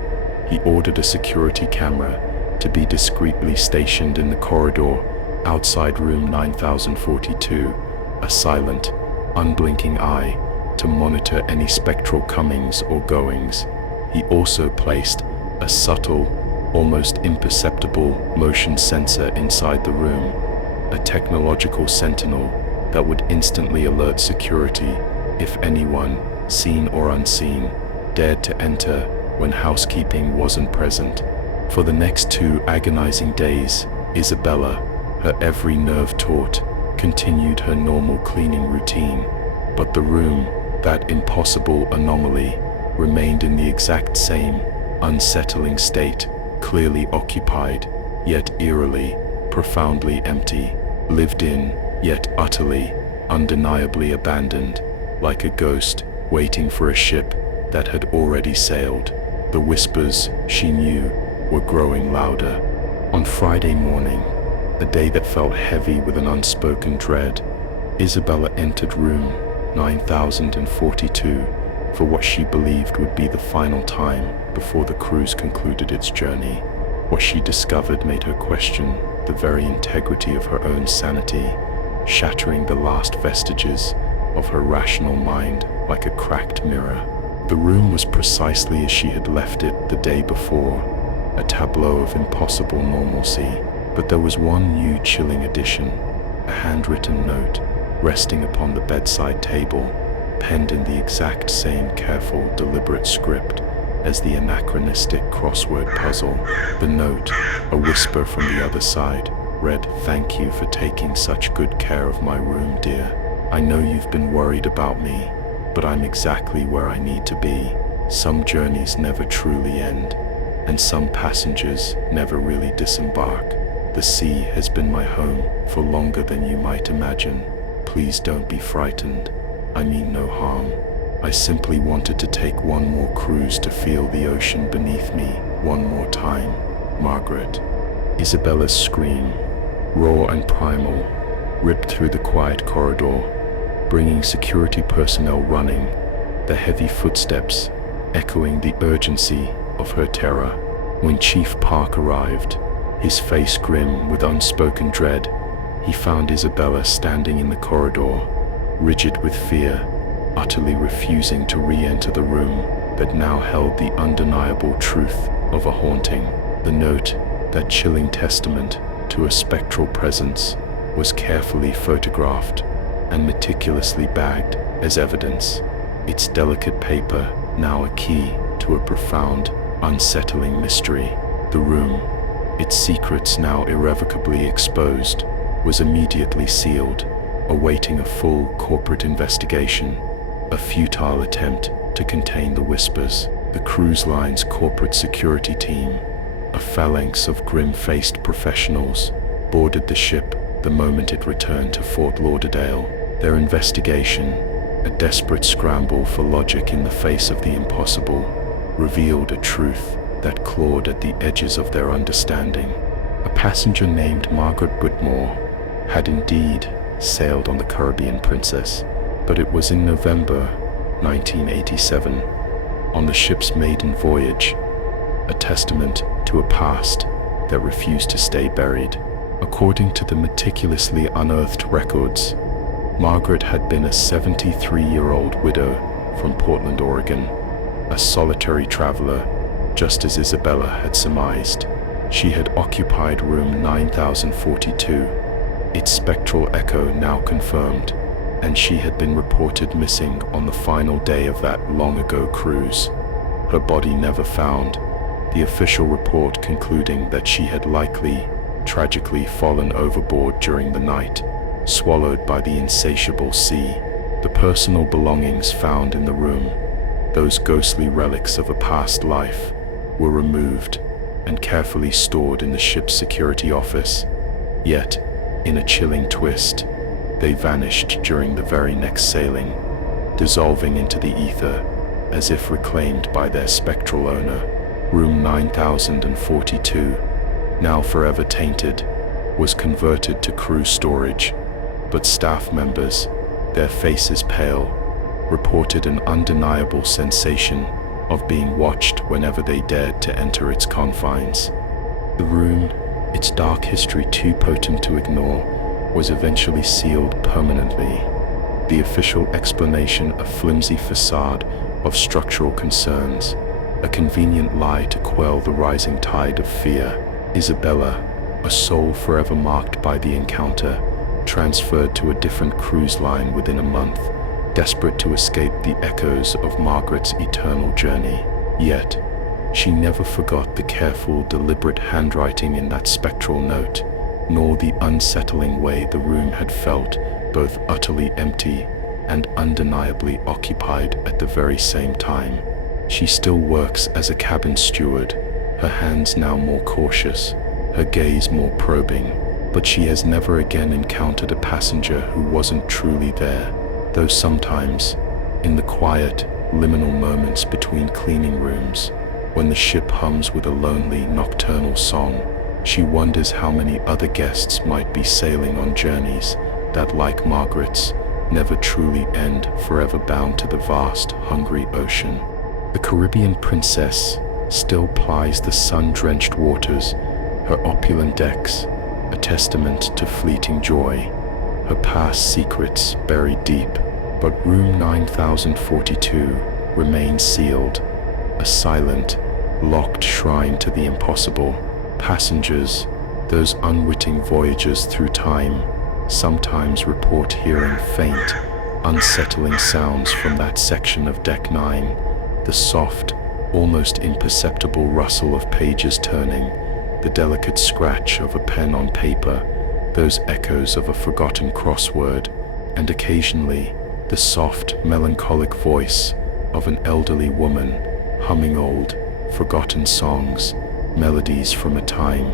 He ordered a security camera to be discreetly stationed in the corridor outside room 9042, a silent, unblinking eye to monitor any spectral comings or goings. He also placed a subtle, almost imperceptible motion sensor inside the room, a technological sentinel that would instantly alert security if anyone, seen or unseen, dared to enter when housekeeping wasn't present. For the next 2 agonizing days, Isabella, her every nerve taut, continued her normal cleaning routine, but the room, that impossible anomaly, remained in the exact same, unsettling state, clearly occupied, yet eerily, profoundly empty, lived in, yet utterly, undeniably abandoned, like a ghost waiting for a ship that had already sailed. The whispers, she knew, were growing louder. On Friday morning, a day that felt heavy with an unspoken dread, Isabella entered room 9042 for what she believed would be the final time before the cruise concluded its journey. What she discovered made her question the very integrity of her own sanity, shattering the last vestiges of her rational mind like a cracked mirror. The room was precisely as she had left it the day before, a tableau of impossible normalcy, but there was one new chilling addition, a handwritten note resting upon the bedside table, penned in the exact same careful, deliberate script as the anachronistic crossword puzzle. The note, a whisper from the other side, read, "Thank you for taking such good care of my room, dear. I know you've been worried about me, but I'm exactly where I need to be. Some journeys never truly end, and some passengers never really disembark. The sea has been my home for longer than you might imagine. Please don't be frightened. I mean no harm. I simply wanted to take one more cruise to feel the ocean beneath me one more time. Margaret." Isabella's scream, raw and primal, ripped through the quiet corridor, bringing security personnel running, the heavy footsteps echoing the urgency of her terror. When Chief Park arrived, his face grim with unspoken dread, he found Isabella standing in the corridor, rigid with fear, utterly refusing to re-enter the room that now held the undeniable truth of a haunting. The note, that chilling testament to a spectral presence, was carefully photographed and meticulously bagged as evidence, its delicate paper now a key to a profound, unsettling mystery. The room, its secrets now irrevocably exposed, was immediately sealed, awaiting a full corporate investigation, a futile attempt to contain the whispers. The cruise line's corporate security team, a phalanx of grim-faced professionals, boarded the ship the moment it returned to Fort Lauderdale. Their investigation, a desperate scramble for logic in the face of the impossible, revealed a truth that clawed at the edges of their understanding. A passenger named Margaret Whitmore had indeed sailed on the Caribbean Princess, but it was in November 1987, on the ship's maiden voyage, a testament to a past that refused to stay buried. According to the meticulously unearthed records, Margaret had been a 73-year-old widow from Portland, Oregon, a solitary traveler, just as Isabella had surmised. She had occupied room 9042, its spectral echo now confirmed, and she had been reported missing on the final day of that long-ago cruise. Her body never found, the official report concluding that she had likely, tragically fallen overboard during the night, swallowed by the insatiable sea. The personal belongings found in the room, those ghostly relics of a past life, were removed and carefully stored in the ship's security office. Yet, in a chilling twist, they vanished during the very next sailing, dissolving into the ether as if reclaimed by their spectral owner. Room 9042, now forever tainted, was converted to crew storage, but staff members, their faces pale, reported an undeniable sensation of being watched whenever they dared to enter its confines. The room, its dark history too potent to ignore, was eventually sealed permanently, the official explanation a flimsy facade of structural concerns, a convenient lie to quell the rising tide of fear. Isabella, a soul forever marked by the encounter, transferred to a different cruise line within a month, desperate to escape the echoes of Margaret's eternal journey. Yet, she never forgot the careful, deliberate handwriting in that spectral note, nor the unsettling way the room had felt, both utterly empty and undeniably occupied at the very same time. She still works as a cabin steward, her hands now more cautious, her gaze more probing, but she has never again encountered a passenger who wasn't truly there, though sometimes, in the quiet, liminal moments between cleaning rooms, when the ship hums with a lonely, nocturnal song, she wonders how many other guests might be sailing on journeys that, like Margaret's, never truly end, forever bound to the vast, hungry ocean. The Caribbean Princess still plies the sun-drenched waters, her opulent decks, a testament to fleeting joy, her past secrets buried deep. But room 9042 remains sealed, a silent, locked shrine to the impossible. Passengers, those unwitting voyagers through time, sometimes report hearing faint, unsettling sounds from that section of Deck 9, the soft, almost imperceptible rustle of pages turning, the delicate scratch of a pen on paper, those echoes of a forgotten crossword, and occasionally the soft, melancholic voice of an elderly woman humming old, forgotten songs, melodies from a time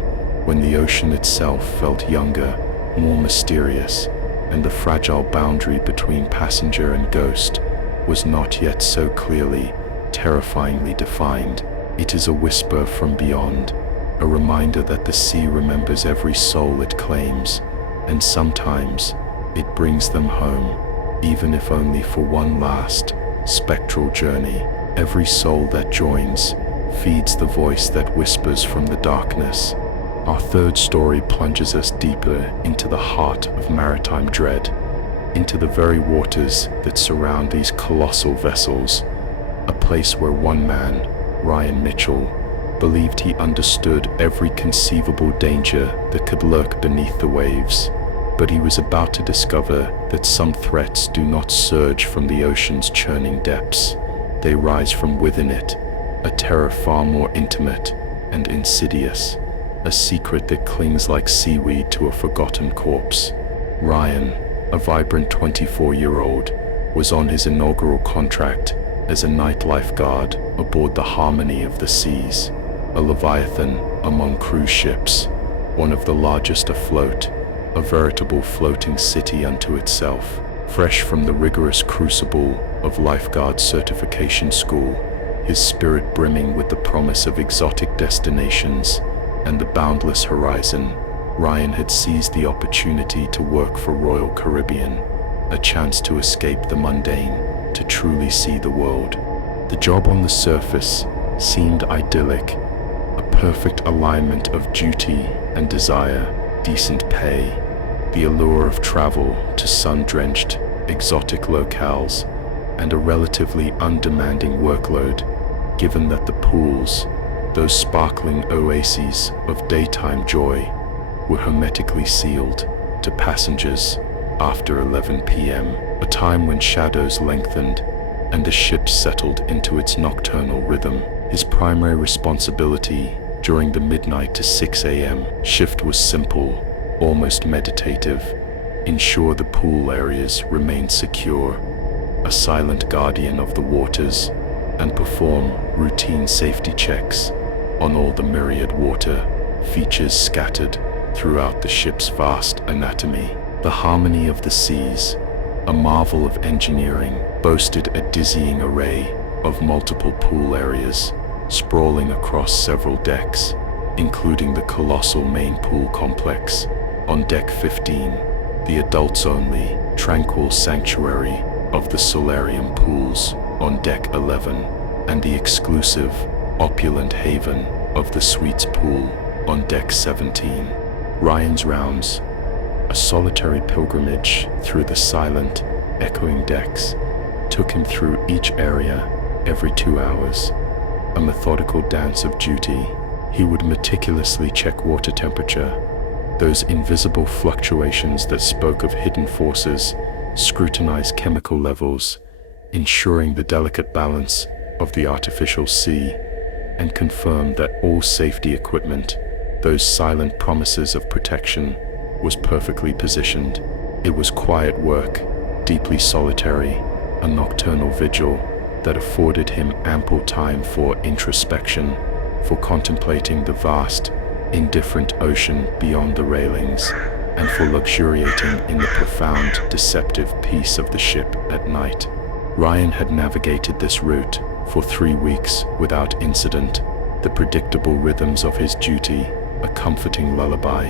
when the ocean itself felt younger, more mysterious, and the fragile boundary between passenger and ghost was not yet so clearly, terrifyingly defined. It is a whisper from beyond, a reminder that the sea remembers every soul it claims, and sometimes it brings them home, even if only for one last, spectral journey. Every soul that joins feeds the voice that whispers from the darkness. Our third story plunges us deeper into the heart of maritime dread, into the very waters that surround these colossal vessels, a place where one man, Ryan Mitchell, believed he understood every conceivable danger that could lurk beneath the waves. But he was about to discover that some threats do not surge from the ocean's churning depths. They rise from within it, a terror far more intimate and insidious, a secret that clings like seaweed to a forgotten corpse. Ryan, a vibrant 24-year-old, was on his inaugural contract as a night lifeguard aboard the Harmony of the Seas, a leviathan among cruise ships, one of the largest afloat, a veritable floating city unto itself. Fresh from the rigorous crucible of lifeguard certification school, his spirit brimming with the promise of exotic destinations and the boundless horizon, Ryan had seized the opportunity to work for Royal Caribbean, a chance to escape the mundane, to truly see the world. The job on the surface seemed idyllic, a perfect alignment of duty and desire, decent pay, the allure of travel to sun-drenched, exotic locales, and a relatively undemanding workload, given that the pools, those sparkling oases of daytime joy, were hermetically sealed to passengers after 11 p.m., a time when shadows lengthened and the ship settled into its nocturnal rhythm. His primary responsibility during the midnight to 6 a.m. shift was simple, almost meditative: ensure the pool areas remained secure, a silent guardian of the waters, and perform routine safety checks on all the myriad water features scattered throughout the ship's vast anatomy. The Harmony of the Seas, a marvel of engineering, boasted a dizzying array of multiple pool areas sprawling across several decks, including the colossal main pool complex on Deck 15, the adults-only, tranquil sanctuary of the solarium pools on Deck 11, and the exclusive, opulent haven of the Suites pool on Deck 17. Ryan's rounds, a solitary pilgrimage through the silent, echoing decks, took him through each area every 2 hours, a methodical dance of duty. He would meticulously check water temperature, those invisible fluctuations that spoke of hidden forces, scrutinize chemical levels, ensuring the delicate balance of the artificial sea, and confirm that all safety equipment, those silent promises of protection, was perfectly positioned. It was quiet work, deeply solitary, a nocturnal vigil that afforded him ample time for introspection, for contemplating the vast, indifferent ocean beyond the railings, and for luxuriating in the profound, deceptive peace of the ship at night. Ryan had navigated this route for 3 weeks without incident, the predictable rhythms of his duty a comforting lullaby,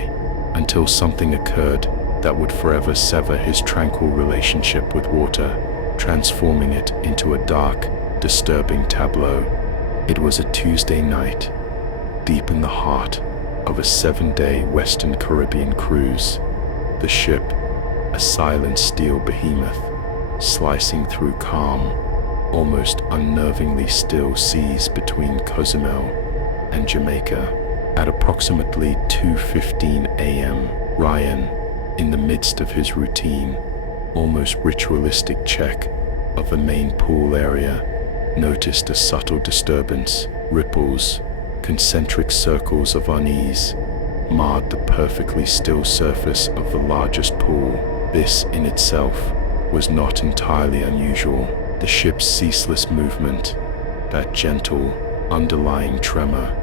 until something occurred that would forever sever his tranquil relationship with water, transforming it into a dark, disturbing tableau. It was a Tuesday night, deep in the heart of a 7-day Western Caribbean cruise. The ship, a silent steel behemoth, slicing through calm, almost unnervingly still seas between Cozumel and Jamaica. At approximately 2:15 a.m., Ryan, in the midst of his routine, almost ritualistic check of the main pool area, noticed a subtle disturbance. Ripples, concentric circles of unease, marred the perfectly still surface of the largest pool. This in itself was not entirely unusual. The ship's ceaseless movement, that gentle, underlying tremor,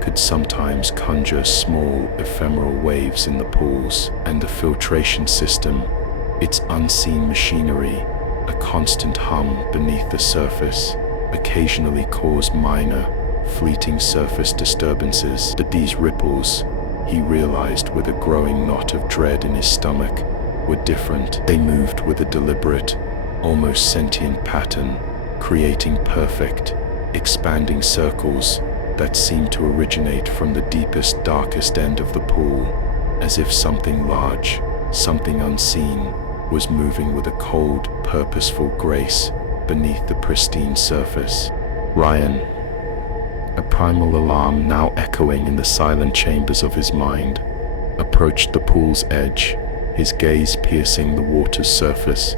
could sometimes conjure small, ephemeral waves in the pools, and the filtration system, its unseen machinery, a constant hum beneath the surface, occasionally caused minor, fleeting surface disturbances. But these ripples, he realized with a growing knot of dread in his stomach, were different. They moved with a deliberate, almost sentient pattern, creating perfect, expanding circles that seemed to originate from the deepest, darkest end of the pool, as if something large, something unseen, was moving with a cold, purposeful grace beneath the pristine surface. Ryan, a primal alarm now echoing in the silent chambers of his mind, approached the pool's edge, his gaze piercing the water's surface,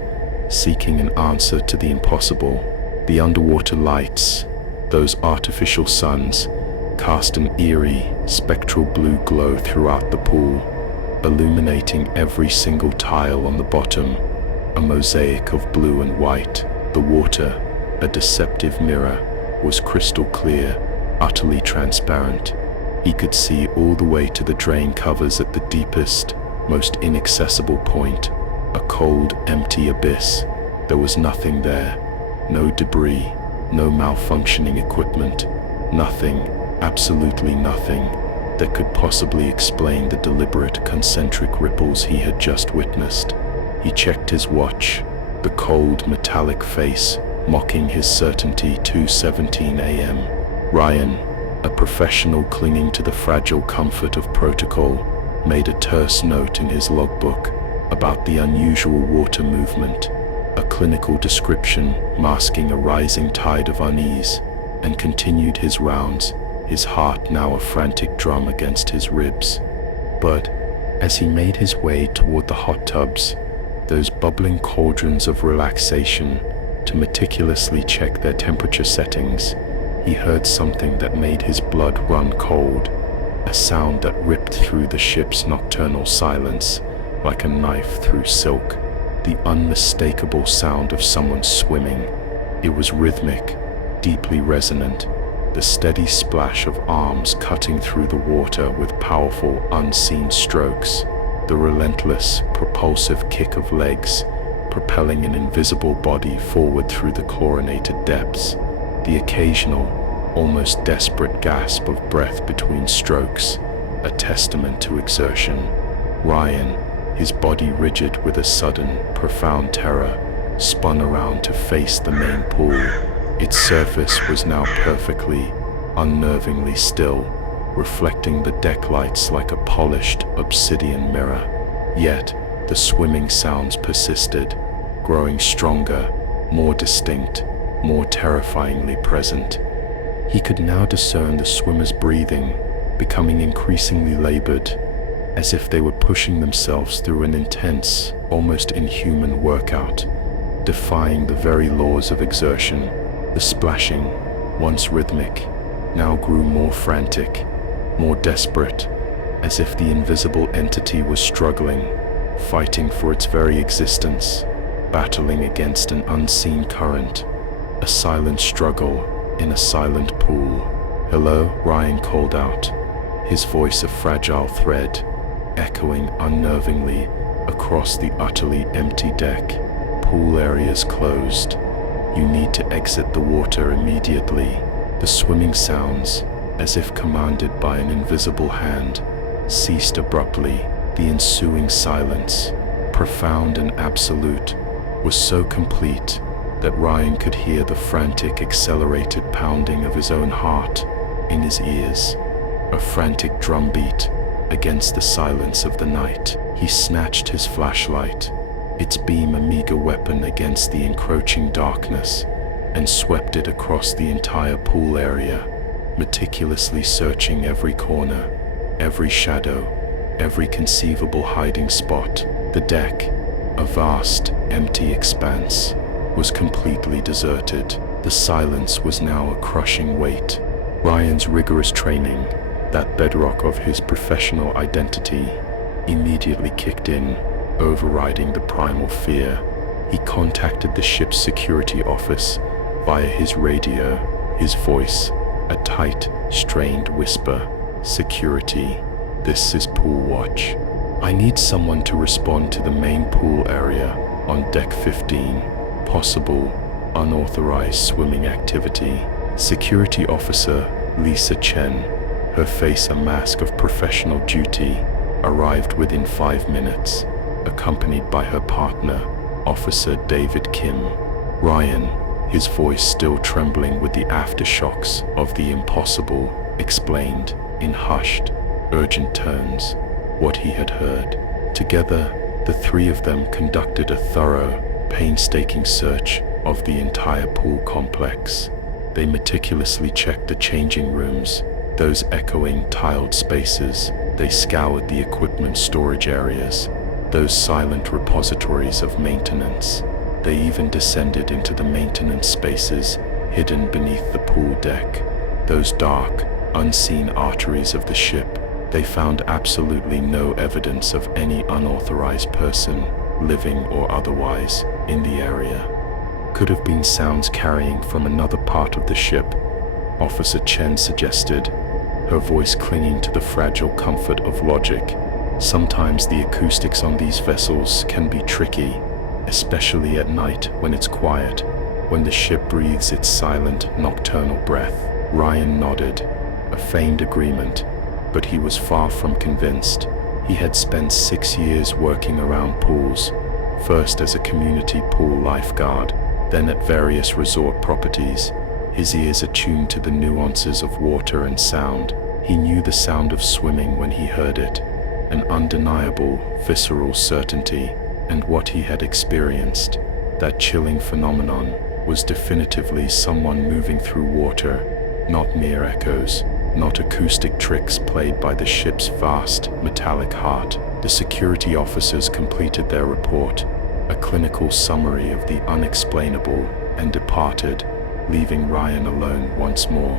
seeking an answer to the impossible. The underwater lights, those artificial suns, cast an eerie, spectral blue glow throughout the pool, illuminating every single tile on the bottom, a mosaic of blue and white. The water, a deceptive mirror, was crystal clear, utterly transparent. He could see all the way to the drain covers at the deepest, most inaccessible point, a cold, empty abyss. There was nothing there, no debris, no malfunctioning equipment, nothing, absolutely nothing, that could possibly explain the deliberate concentric ripples he had just witnessed. He checked his watch, the cold, metallic face mocking his certainty. 2:17 a.m. Ryan, a professional clinging to the fragile comfort of protocol, made a terse note in his logbook about the unusual water movement, a clinical description masking a rising tide of unease, and continued his rounds, his heart now a frantic drum against his ribs. But as he made his way toward the hot tubs, those bubbling cauldrons of relaxation, to meticulously check their temperature settings, he heard something that made his blood run cold, a sound that ripped through the ship's nocturnal silence like a knife through silk, the unmistakable sound of someone swimming. It was rhythmic, deeply resonant, the steady splash of arms cutting through the water with powerful, unseen strokes, the relentless, propulsive kick of legs, propelling an invisible body forward through the chlorinated depths, the occasional, almost desperate gasp of breath between strokes, a testament to exertion. Ryan, his body rigid with a sudden, profound terror, spun around to face the main pool. Its surface was now perfectly, unnervingly still, reflecting the deck lights like a polished, obsidian mirror. Yet, the swimming sounds persisted, growing stronger, more distinct, more terrifyingly present. He could now discern the swimmers' breathing, becoming increasingly labored, as if they were pushing themselves through an intense, almost inhuman workout, defying the very laws of exertion. The splashing, once rhythmic, now grew more frantic, more desperate, as if the invisible entity was struggling, fighting for its very existence, battling against an unseen current, a silent struggle in a silent pool. "Hello?" Ryan called out, his voice a fragile thread, echoing unnervingly across the utterly empty deck. "Pool areas closed. You need to exit the water immediately." The swimming sounds, as if commanded by an invisible hand, ceased abruptly. The ensuing silence, profound and absolute, was so complete that Ryan could hear the frantic, accelerated pounding of his own heart in his ears, a frantic drumbeat against the silence of the night. He snatched his flashlight, its beam a meager weapon against the encroaching darkness, and swept it across the entire pool area, meticulously searching every corner, every shadow, every conceivable hiding spot. The deck, a vast, empty expanse, was completely deserted. The silence was now a crushing weight. Ryan's rigorous training, that bedrock of his professional identity, immediately kicked in, overriding the primal fear. He contacted the ship's security office via his radio, his voice a tight, strained whisper. "Security, this is Pool Watch. I need someone to respond to the main pool area on deck 15. Possible, unauthorized swimming activity." Security officer Lisa Chen, her face a mask of professional duty, arrived within 5 minutes, accompanied by her partner, Officer David Kim. Ryan, his voice still trembling with the aftershocks of the impossible, explained, in hushed, urgent tones, what he had heard. Together, the three of them conducted a thorough, painstaking search of the entire pool complex. They meticulously checked the changing rooms, those echoing tiled spaces. They scoured the equipment storage areas, those silent repositories of maintenance. They even descended into the maintenance spaces hidden beneath the pool deck, those dark, unseen arteries of the ship. They found absolutely no evidence of any unauthorized person, living or otherwise, in the area. Could have been sounds carrying from another part of the ship, Officer Chen suggested, her voice clinging to the fragile comfort of logic. Sometimes the acoustics on these vessels can be tricky, especially at night when it's quiet, when the ship breathes its silent, nocturnal breath. Ryan nodded, a feigned agreement, but he was far from convinced. He had spent 6 years working around pools, first as a community pool lifeguard, then at various resort properties, his ears attuned to the nuances of water and sound. He knew the sound of swimming when he heard it, an undeniable, visceral certainty, and what he had experienced, that chilling phenomenon, was definitively someone moving through water, not mere echoes, not acoustic tricks played by the ship's vast, metallic heart. The security officers completed their report, a clinical summary of the unexplainable, and departed, leaving Ryan alone once more,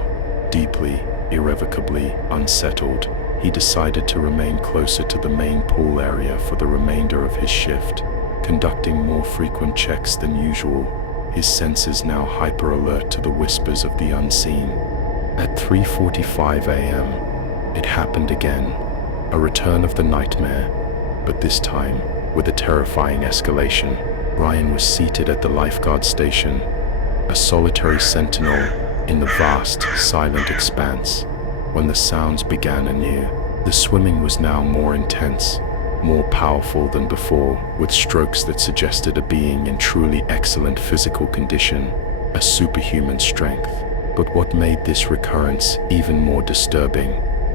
deeply, irrevocably unsettled. He decided to remain closer to the main pool area for the remainder of his shift, conducting more frequent checks than usual, his senses now hyper-alert to the whispers of the unseen. At 3:45 a.m., it happened again, a return of the nightmare, but this time with a terrifying escalation. Ryan was seated at the lifeguard station, a solitary sentinel in the vast, silent expanse, when the sounds began anew. The swimming was now more intense, more powerful than before, with strokes that suggested a being in truly excellent physical condition, a superhuman strength. But what made this recurrence even more disturbing,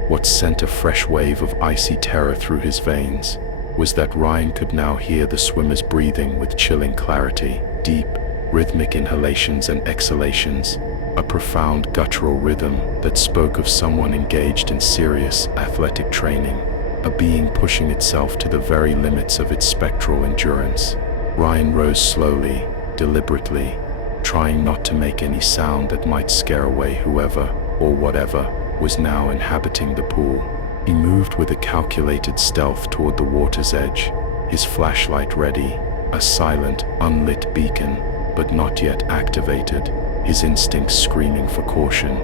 what sent a fresh wave of icy terror through his veins, was that Ryan could now hear the swimmers breathing with chilling clarity, deep, rhythmic inhalations and exhalations, a profound guttural rhythm that spoke of someone engaged in serious athletic training, a being pushing itself to the very limits of its spectral endurance. Ryan rose slowly, deliberately, trying not to make any sound that might scare away whoever, or whatever, was now inhabiting the pool. He moved with a calculated stealth toward the water's edge, his flashlight ready, a silent, unlit beacon, but not yet activated, his instincts screaming for caution.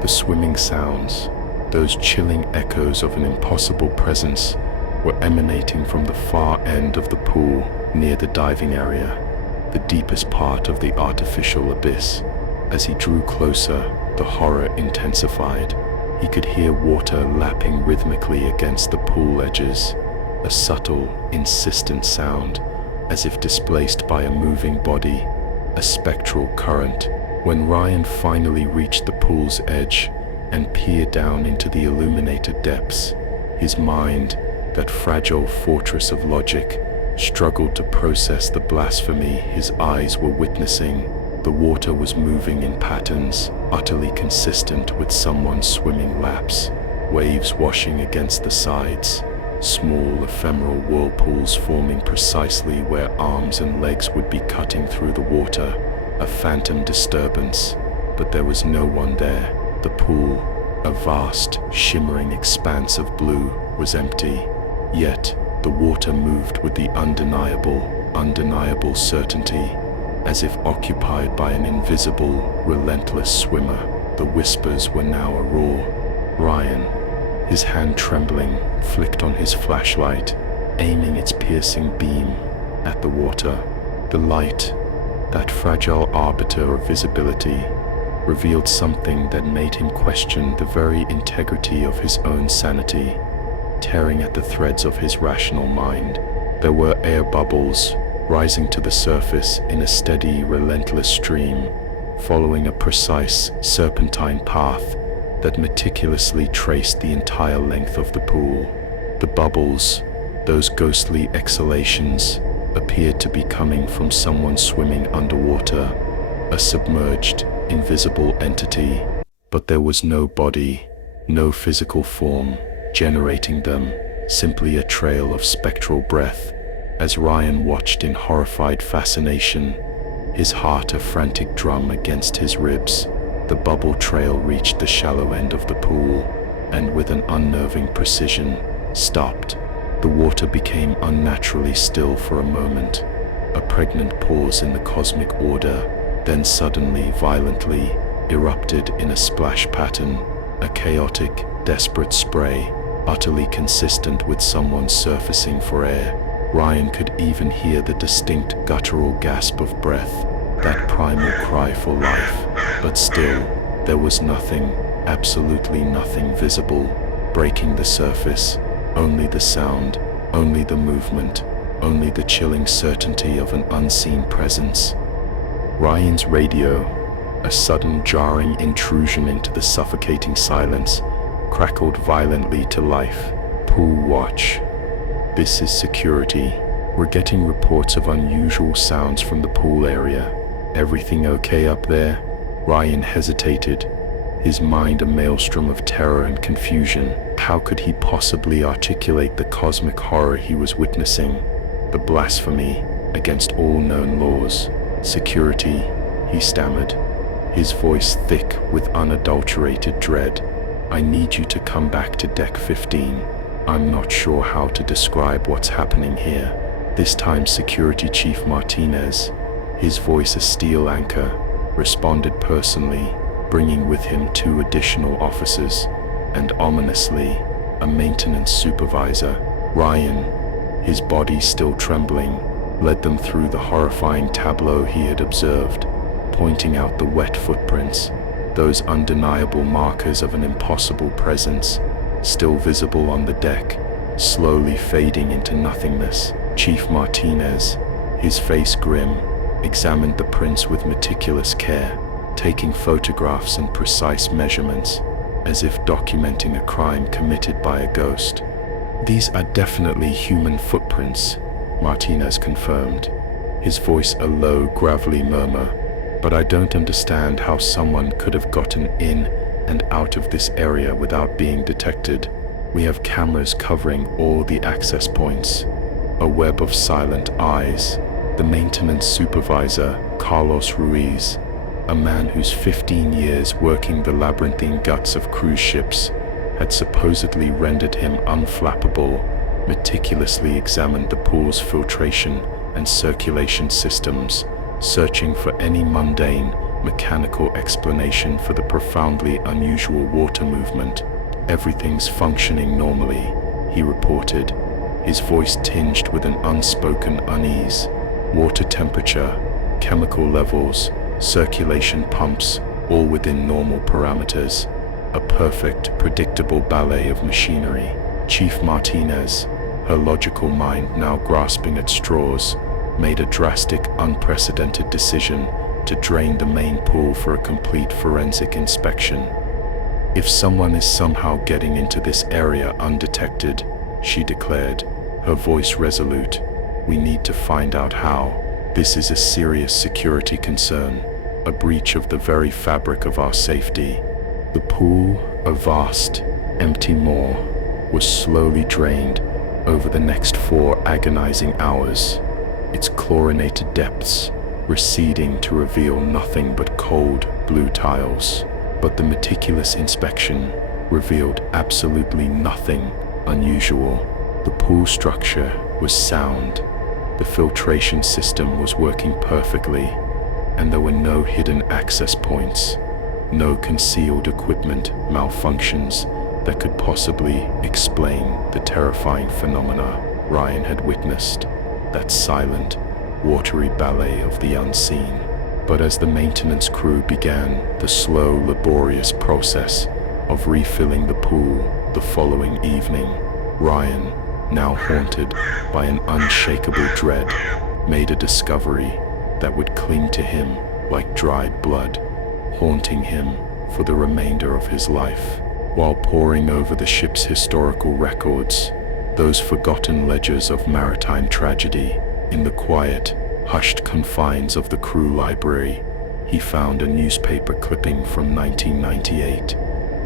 The swimming sounds, those chilling echoes of an impossible presence, were emanating from the far end of the pool, near the diving area, the deepest part of the artificial abyss. As he drew closer, the horror intensified. He could hear water lapping rhythmically against the pool edges, a subtle, insistent sound, as if displaced by a moving body, a spectral current. When Ryan finally reached the pool's edge and peered down into the illuminated depths, his mind, that fragile fortress of logic, struggled to process the blasphemy his eyes were witnessing. The water was moving in patterns, utterly consistent with someone swimming laps, waves washing against the sides, small ephemeral whirlpools forming precisely where arms and legs would be cutting through the water, a phantom disturbance, but there was no one there. The pool, a vast, shimmering expanse of blue, was empty, yet the water moved with the undeniable certainty, as if occupied by an invisible, relentless swimmer. The whispers were now a roar. Ryan, his hand trembling, flicked on his flashlight, aiming its piercing beam at the water. The light, that fragile arbiter of visibility, revealed something that made him question the very integrity of his own sanity, tearing at the threads of his rational mind. There were air bubbles, rising to the surface in a steady, relentless stream, following a precise, serpentine path that meticulously traced the entire length of the pool. The bubbles, those ghostly exhalations, appeared to be coming from someone swimming underwater, a submerged, invisible entity. But there was no body, no physical form generating them, simply a trail of spectral breath. As Ryan watched in horrified fascination, his heart a frantic drum against his ribs, the bubble trail reached the shallow end of the pool, and with an unnerving precision, stopped. The water became unnaturally still for a moment, a pregnant pause in the cosmic order, then suddenly, violently, erupted in a splash pattern, a chaotic, desperate spray, utterly consistent with someone surfacing for air. Ryan could even hear the distinct guttural gasp of breath, that primal cry for life. But still, there was nothing, absolutely nothing visible, breaking the surface. Only the sound, only the movement, only the chilling certainty of an unseen presence. Ryan's radio, a sudden jarring intrusion into the suffocating silence, crackled violently to life. Pool watch. This is security. We're getting reports of unusual sounds from the pool area. Everything okay up there? Ryan hesitated, his mind a maelstrom of terror and confusion. How could he possibly articulate the cosmic horror he was witnessing? The blasphemy against all known laws. Security, he stammered, his voice thick with unadulterated dread. I need you to come back to deck 15. I'm not sure how to describe what's happening here. This time Security Chief Martinez, his voice a steel anchor, responded personally, bringing with him 2 additional officers, and ominously, a maintenance supervisor. Ryan, his body still trembling, led them through the horrifying tableau he had observed, pointing out the wet footprints, those undeniable markers of an impossible presence, still visible on the deck, slowly fading into nothingness. Chief Martinez, his face grim, examined the prints with meticulous care, taking photographs and precise measurements, as if documenting a crime committed by a ghost. These are definitely human footprints, Martinez confirmed, his voice a low, gravelly murmur, but I don't understand how someone could have gotten in and out of this area without being detected. We have cameras covering all the access points, a web of silent eyes. The maintenance supervisor, Carlos Ruiz, a man whose 15 years working the labyrinthine guts of cruise ships had supposedly rendered him unflappable, meticulously examined the pool's filtration and circulation systems, searching for any mundane, mechanical explanation for the profoundly unusual water movement. Everything's functioning normally, he reported, his voice tinged with an unspoken unease. Water temperature, chemical levels, circulation pumps, all within normal parameters. A perfect, predictable ballet of machinery. Chief Martinez, her logical mind now grasping at straws, made a drastic, unprecedented decision to drain the main pool for a complete forensic inspection. If someone is somehow getting into this area undetected, she declared, her voice resolute, we need to find out how. This is a serious security concern, a breach of the very fabric of our safety. The pool, a vast, empty maw, was slowly drained over the next 4 agonizing hours, its chlorinated depths receding to reveal nothing but cold, blue tiles. But the meticulous inspection revealed absolutely nothing unusual. The pool structure was sound, the filtration system was working perfectly, and there were no hidden access points, no concealed equipment malfunctions that could possibly explain the terrifying phenomena Ryan had witnessed, that silent, watery ballet of the unseen. But as the maintenance crew began the slow, laborious process of refilling the pool the following evening, Ryan, now haunted by an unshakable dread, made a discovery that would cling to him like dried blood, haunting him for the remainder of his life. While poring over the ship's historical records, those forgotten ledgers of maritime tragedy, in the quiet, hushed confines of the crew library, he found a newspaper clipping from 1998.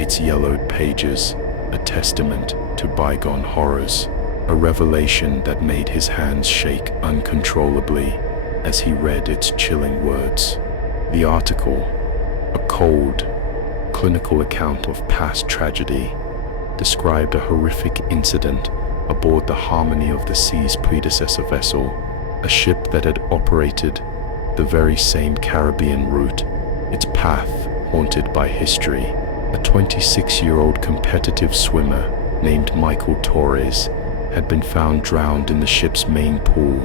Its yellowed pages, a testament to bygone horrors, a revelation that made his hands shake uncontrollably as he read its chilling words. The article, a cold, clinical account of past tragedy, described a horrific incident aboard the Harmony of the Sea's predecessor vessel, a ship that had operated the very same Caribbean route, its path haunted by history. A 26-year-old competitive swimmer named Michael Torres had been found drowned in the ship's main pool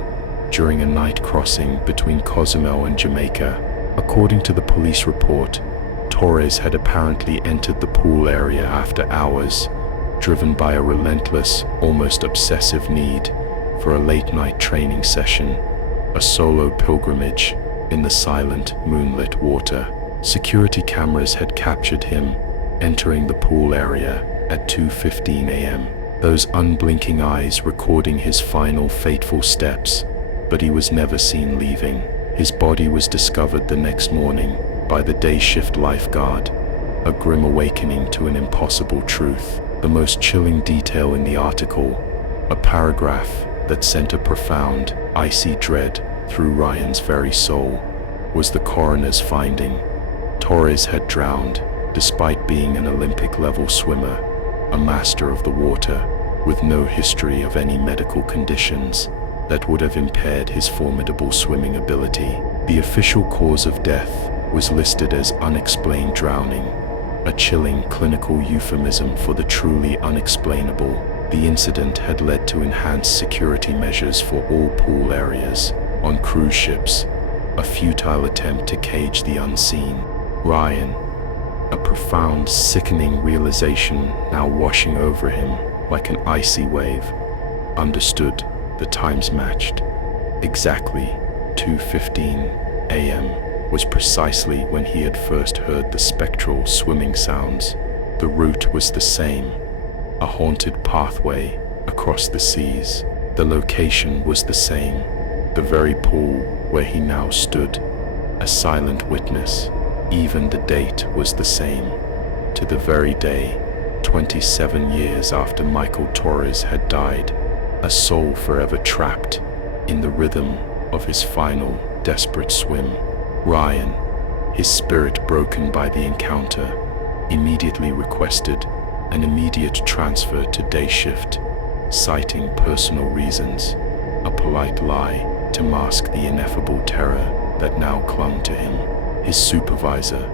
during a night crossing between Cozumel and Jamaica. According to the police report, Torres had apparently entered the pool area after hours, driven by a relentless, almost obsessive need for a late-night training session, a solo pilgrimage in the silent, moonlit water. Security cameras had captured him entering the pool area at 2:15 a.m., those unblinking eyes recording his final fateful steps, but he was never seen leaving. His body was discovered the next morning by the day shift lifeguard, a grim awakening to an impossible truth. The most chilling detail in the article, a paragraph that sent a profound, icy dread through Ryan's very soul, was the coroner's finding. Torres had drowned despite being an Olympic-level swimmer, a master of the water, with no history of any medical conditions that would have impaired his formidable swimming ability. The official cause of death was listed as unexplained drowning, a chilling clinical euphemism for the truly unexplainable. The incident had led to enhanced security measures for all pool areas on cruise ships, a futile attempt to cage the unseen. Ryan, a profound, sickening realization now washing over him like an icy wave, understood the times matched. Exactly 2:15 a.m. was precisely when he had first heard the spectral swimming sounds. The route was the same, a haunted pathway across the seas. The location was the same, the very pool where he now stood, a silent witness. Even the date was the same, to the very day, 27 years after Michael Torres had died, a soul forever trapped in the rhythm of his final, desperate swim. Ryan, his spirit broken by the encounter, immediately requested an immediate transfer to day shift, citing personal reasons, a polite lie to mask the ineffable terror that now clung to him. His supervisor,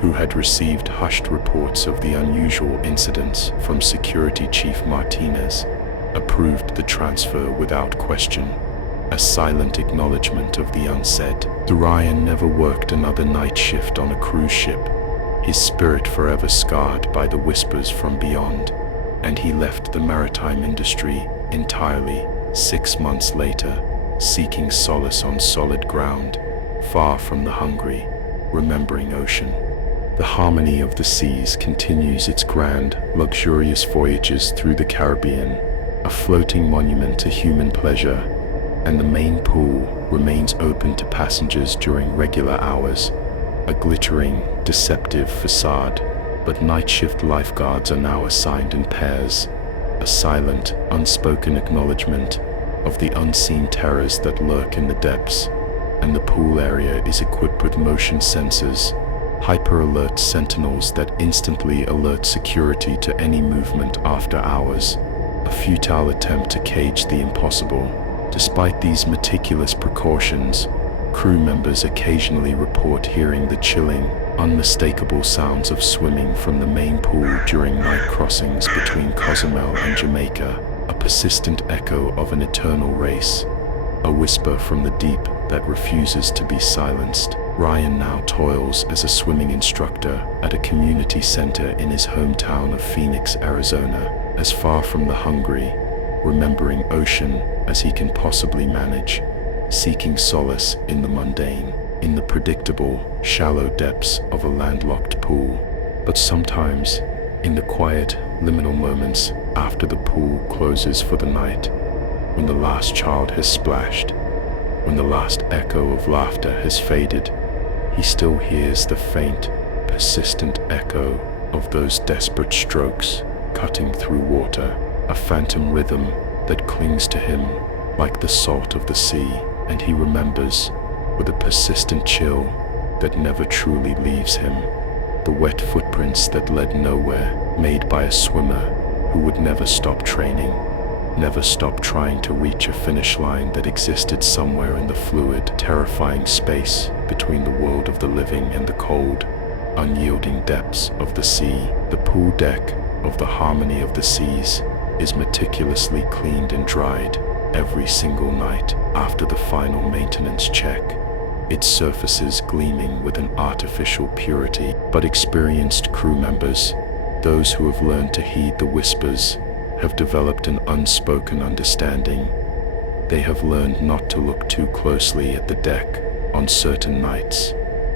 who had received hushed reports of the unusual incidents from Security Chief Martinez, approved the transfer without question, a silent acknowledgement of the unsaid. Ryan never worked another night shift on a cruise ship, his spirit forever scarred by the whispers from beyond, and he left the maritime industry entirely 6 months later, seeking solace on solid ground, far from the hungry, remembering ocean. The Harmony of the Seas continues its grand, luxurious voyages through the Caribbean, a floating monument to human pleasure, and the main pool remains open to passengers during regular hours, a glittering, deceptive facade. But night shift lifeguards are now assigned in pairs, a silent, unspoken acknowledgement of the unseen terrors that lurk in the depths, and the pool area is equipped with motion sensors, hyper-alert sentinels that instantly alert security to any movement after hours, a futile attempt to cage the impossible. Despite these meticulous precautions, crew members occasionally report hearing the chilling, unmistakable sounds of swimming from the main pool during night crossings between Cozumel and Jamaica, a persistent echo of an eternal race, a whisper from the deep that refuses to be silenced. Ryan now toils as a swimming instructor at a community center in his hometown of Phoenix, Arizona, as far from the hungry, remembering ocean as he can possibly manage. seeking solace in the mundane, in the predictable, shallow depths of a landlocked pool. But sometimes, in the quiet, liminal moments after the pool closes for the night, when the last child has splashed, when the last echo of laughter has faded, he still hears the faint, persistent echo of those desperate strokes cutting through water, a phantom rhythm that clings to him like the salt of the sea, and he remembers, with a persistent chill that never truly leaves him, the wet footprints that led nowhere, made by a swimmer who would never stop training, never stop trying to reach a finish line that existed somewhere in the fluid, terrifying space between the world of the living and the cold, unyielding depths of the sea. The pool deck of the Harmony of the Seas is meticulously cleaned and dried every single night after the final maintenance check, its surfaces gleaming with an artificial purity. But experienced crew members, those who have learned to heed the whispers, have developed an unspoken understanding. They have learned not to look too closely at the deck on certain nights,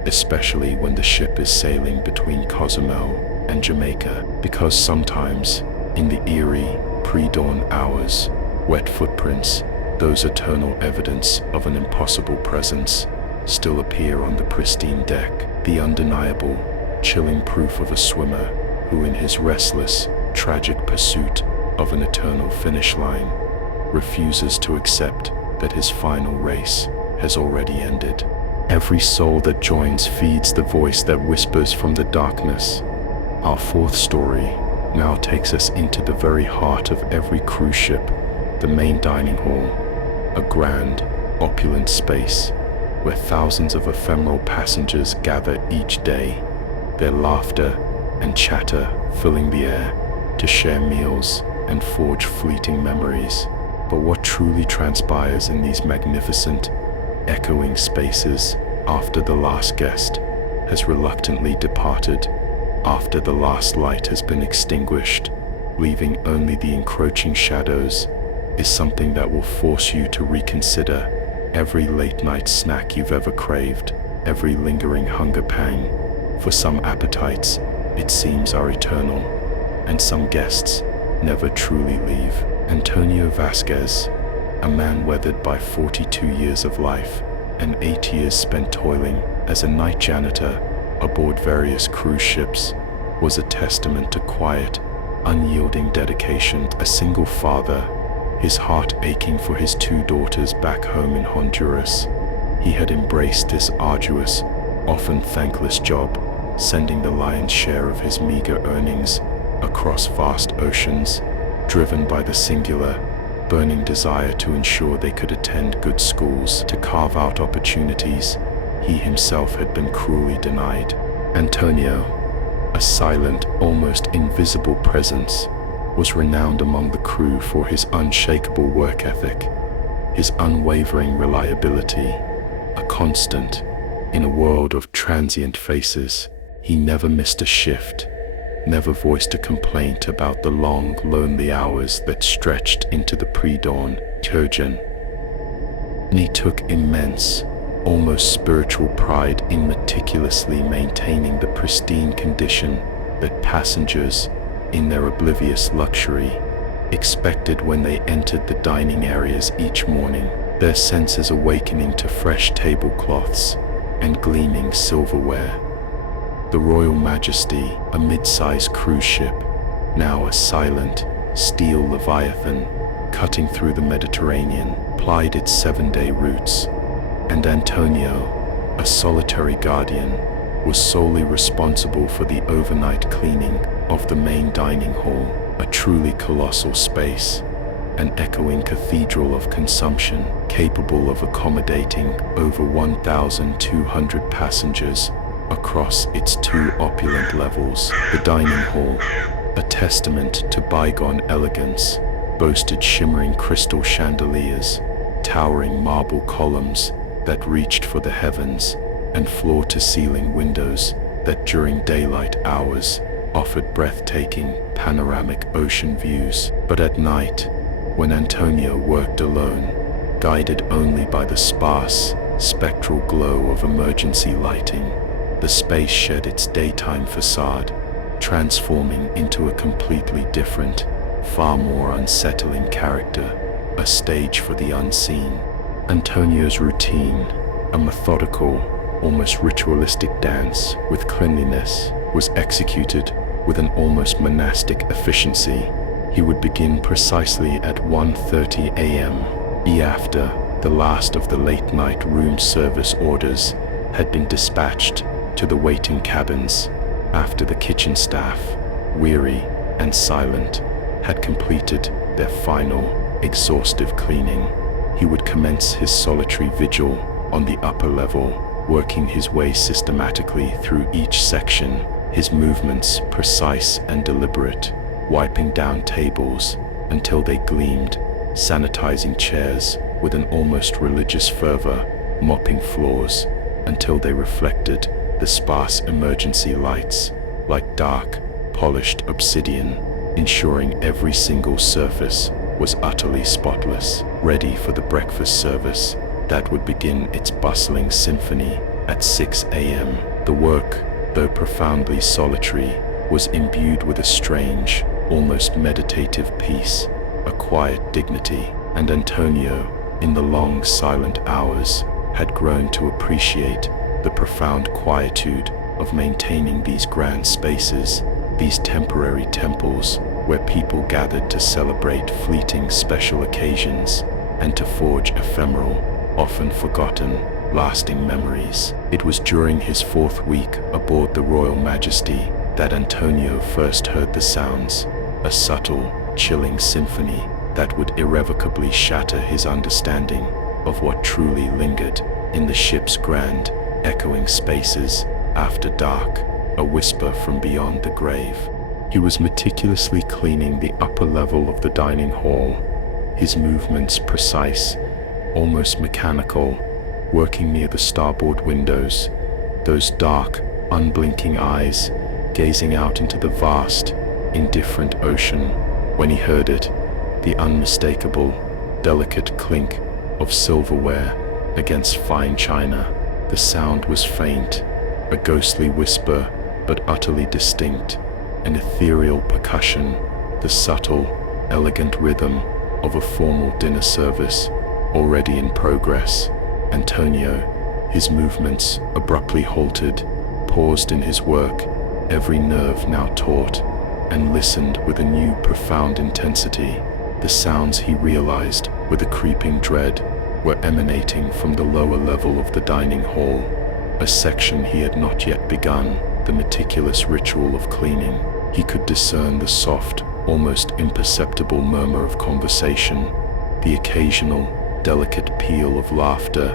especially when the ship is sailing between Cozumel and Jamaica, because sometimes, in the eerie, pre-dawn hours, wet footprints, those eternal evidence of an impossible presence, still appear on the pristine deck, the undeniable, chilling proof of a swimmer who, in his restless, tragic pursuit of an eternal finish line, refuses to accept that his final race has already ended. Every soul that joins feeds the voice that whispers from the darkness. Our fourth story now takes us into the very heart of every cruise ship, the main dining hall, a grand, opulent space where thousands of ephemeral passengers gather each day, their laughter and chatter filling the air to share meals and forge fleeting memories. But what truly transpires in these magnificent, echoing spaces after the last guest has reluctantly departed, after the last light has been extinguished, leaving only the encroaching shadows, is something that will force you to reconsider every late-night snack you've ever craved, every lingering hunger pang. For some appetites, it seems, are eternal, and some guests never truly leave. Antonio Vasquez, a man weathered by 42 years of life and 8 years spent toiling as a night janitor aboard various cruise ships, was a testament to quiet, unyielding dedication. A single father, his heart aching for his 2 daughters back home in Honduras, he had embraced this arduous, often thankless job, sending the lion's share of his meager earnings across vast oceans, driven by the singular, burning desire to ensure they could attend good schools, to carve out opportunities he himself had been cruelly denied. Antonio, a silent, almost invisible presence, was renowned among the crew for his unshakable work ethic, his unwavering reliability, a constant in a world of transient faces. He never missed a shift, never voiced a complaint about the long, lonely hours that stretched into the pre-dawn turgeon. And he took immense, almost spiritual pride in meticulously maintaining the pristine condition that passengers, in their oblivious luxury, expected when they entered the dining areas each morning, their senses awakening to fresh tablecloths and gleaming silverware. The Royal Majesty, a mid-sized cruise ship, now a silent, steel leviathan, cutting through the Mediterranean, plied its 7-day routes, and Antonio, a solitary guardian, was solely responsible for the overnight cleaning of the main dining hall, a truly colossal space, an echoing cathedral of consumption, capable of accommodating over 1,200 passengers across its 2 opulent levels. The dining hall, a testament to bygone elegance, boasted shimmering crystal chandeliers, towering marble columns that reached for the heavens, and floor-to-ceiling windows that during daylight hours offered breathtaking, panoramic ocean views. But at night, when Antonio worked alone, guided only by the sparse, spectral glow of emergency lighting. The space shed its daytime facade, transforming into a completely different, far more unsettling character, a stage for the unseen. Antonio's routine, a methodical, almost ritualistic dance with cleanliness, was executed with an almost monastic efficiency. He would begin precisely at 1:30 a.m. after the last of the late-night room service orders had been dispatched to the waiting cabins, after the kitchen staff, weary and silent, had completed their final, exhaustive cleaning. He would commence his solitary vigil on the upper level, working his way systematically through each section, his movements precise and deliberate, wiping down tables until they gleamed, sanitizing chairs with an almost religious fervor, mopping floors until they reflected the sparse emergency lights like dark, polished obsidian, ensuring every single surface was utterly spotless, ready for the breakfast service that would begin its bustling symphony at 6 a.m. The work, though profoundly solitary, was imbued with a strange, almost meditative peace, a quiet dignity, and Antonio, in the long silent hours, had grown to appreciate the profound quietude of maintaining these grand spaces, these temporary temples where people gathered to celebrate fleeting special occasions and to forge ephemeral, often forgotten, lasting memories. It was during his 4th week aboard the Royal Majesty that Antonio first heard the sounds, a subtle, chilling symphony that would irrevocably shatter his understanding of what truly lingered in the ship's grand, echoing spaces after dark, a whisper from beyond the grave. He was meticulously cleaning the upper level of the dining hall, his movements precise, almost mechanical, working near the starboard windows, those dark, unblinking eyes gazing out into the vast, indifferent ocean. When he heard it, the unmistakable, delicate clink of silverware against fine china. The sound was faint, a ghostly whisper, but utterly distinct, an ethereal percussion, the subtle, elegant rhythm of a formal dinner service already in progress. Antonio, his movements abruptly halted, paused in his work, every nerve now taut, and listened with a new profound intensity. The sounds, he realized with a creeping dread, were emanating from the lower level of the dining hall, a section he had not yet begun, the meticulous ritual of cleaning. He could discern the soft, almost imperceptible murmur of conversation, the occasional, delicate peal of laughter,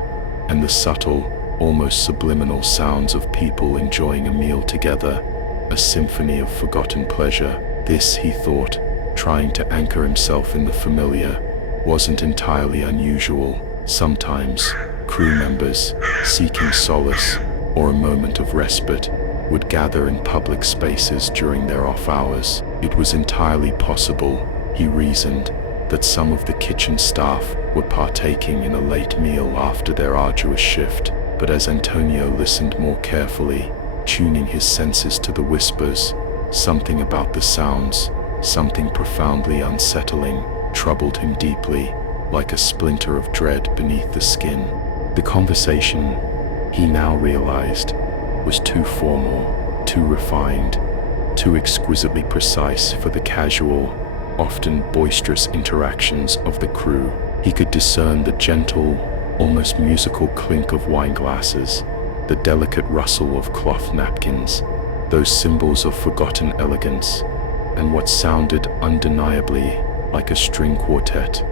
and the subtle, almost subliminal sounds of people enjoying a meal together, a symphony of forgotten pleasure. This, he thought, trying to anchor himself in the familiar, wasn't entirely unusual. Sometimes, crew members, seeking solace or a moment of respite, would gather in public spaces during their off hours. It was entirely possible, he reasoned, that some of the kitchen staff were partaking in a late meal after their arduous shift. But as Antonio listened more carefully, tuning his senses to the whispers, something about the sounds, something profoundly unsettling, troubled him deeply, like a splinter of dread beneath the skin. The conversation, he now realized, was too formal, too refined, too exquisitely precise for the casual, often boisterous interactions of the crew. He could discern the gentle, almost musical clink of wine glasses, the delicate rustle of cloth napkins, those symbols of forgotten elegance, and what sounded undeniably like a string quartet,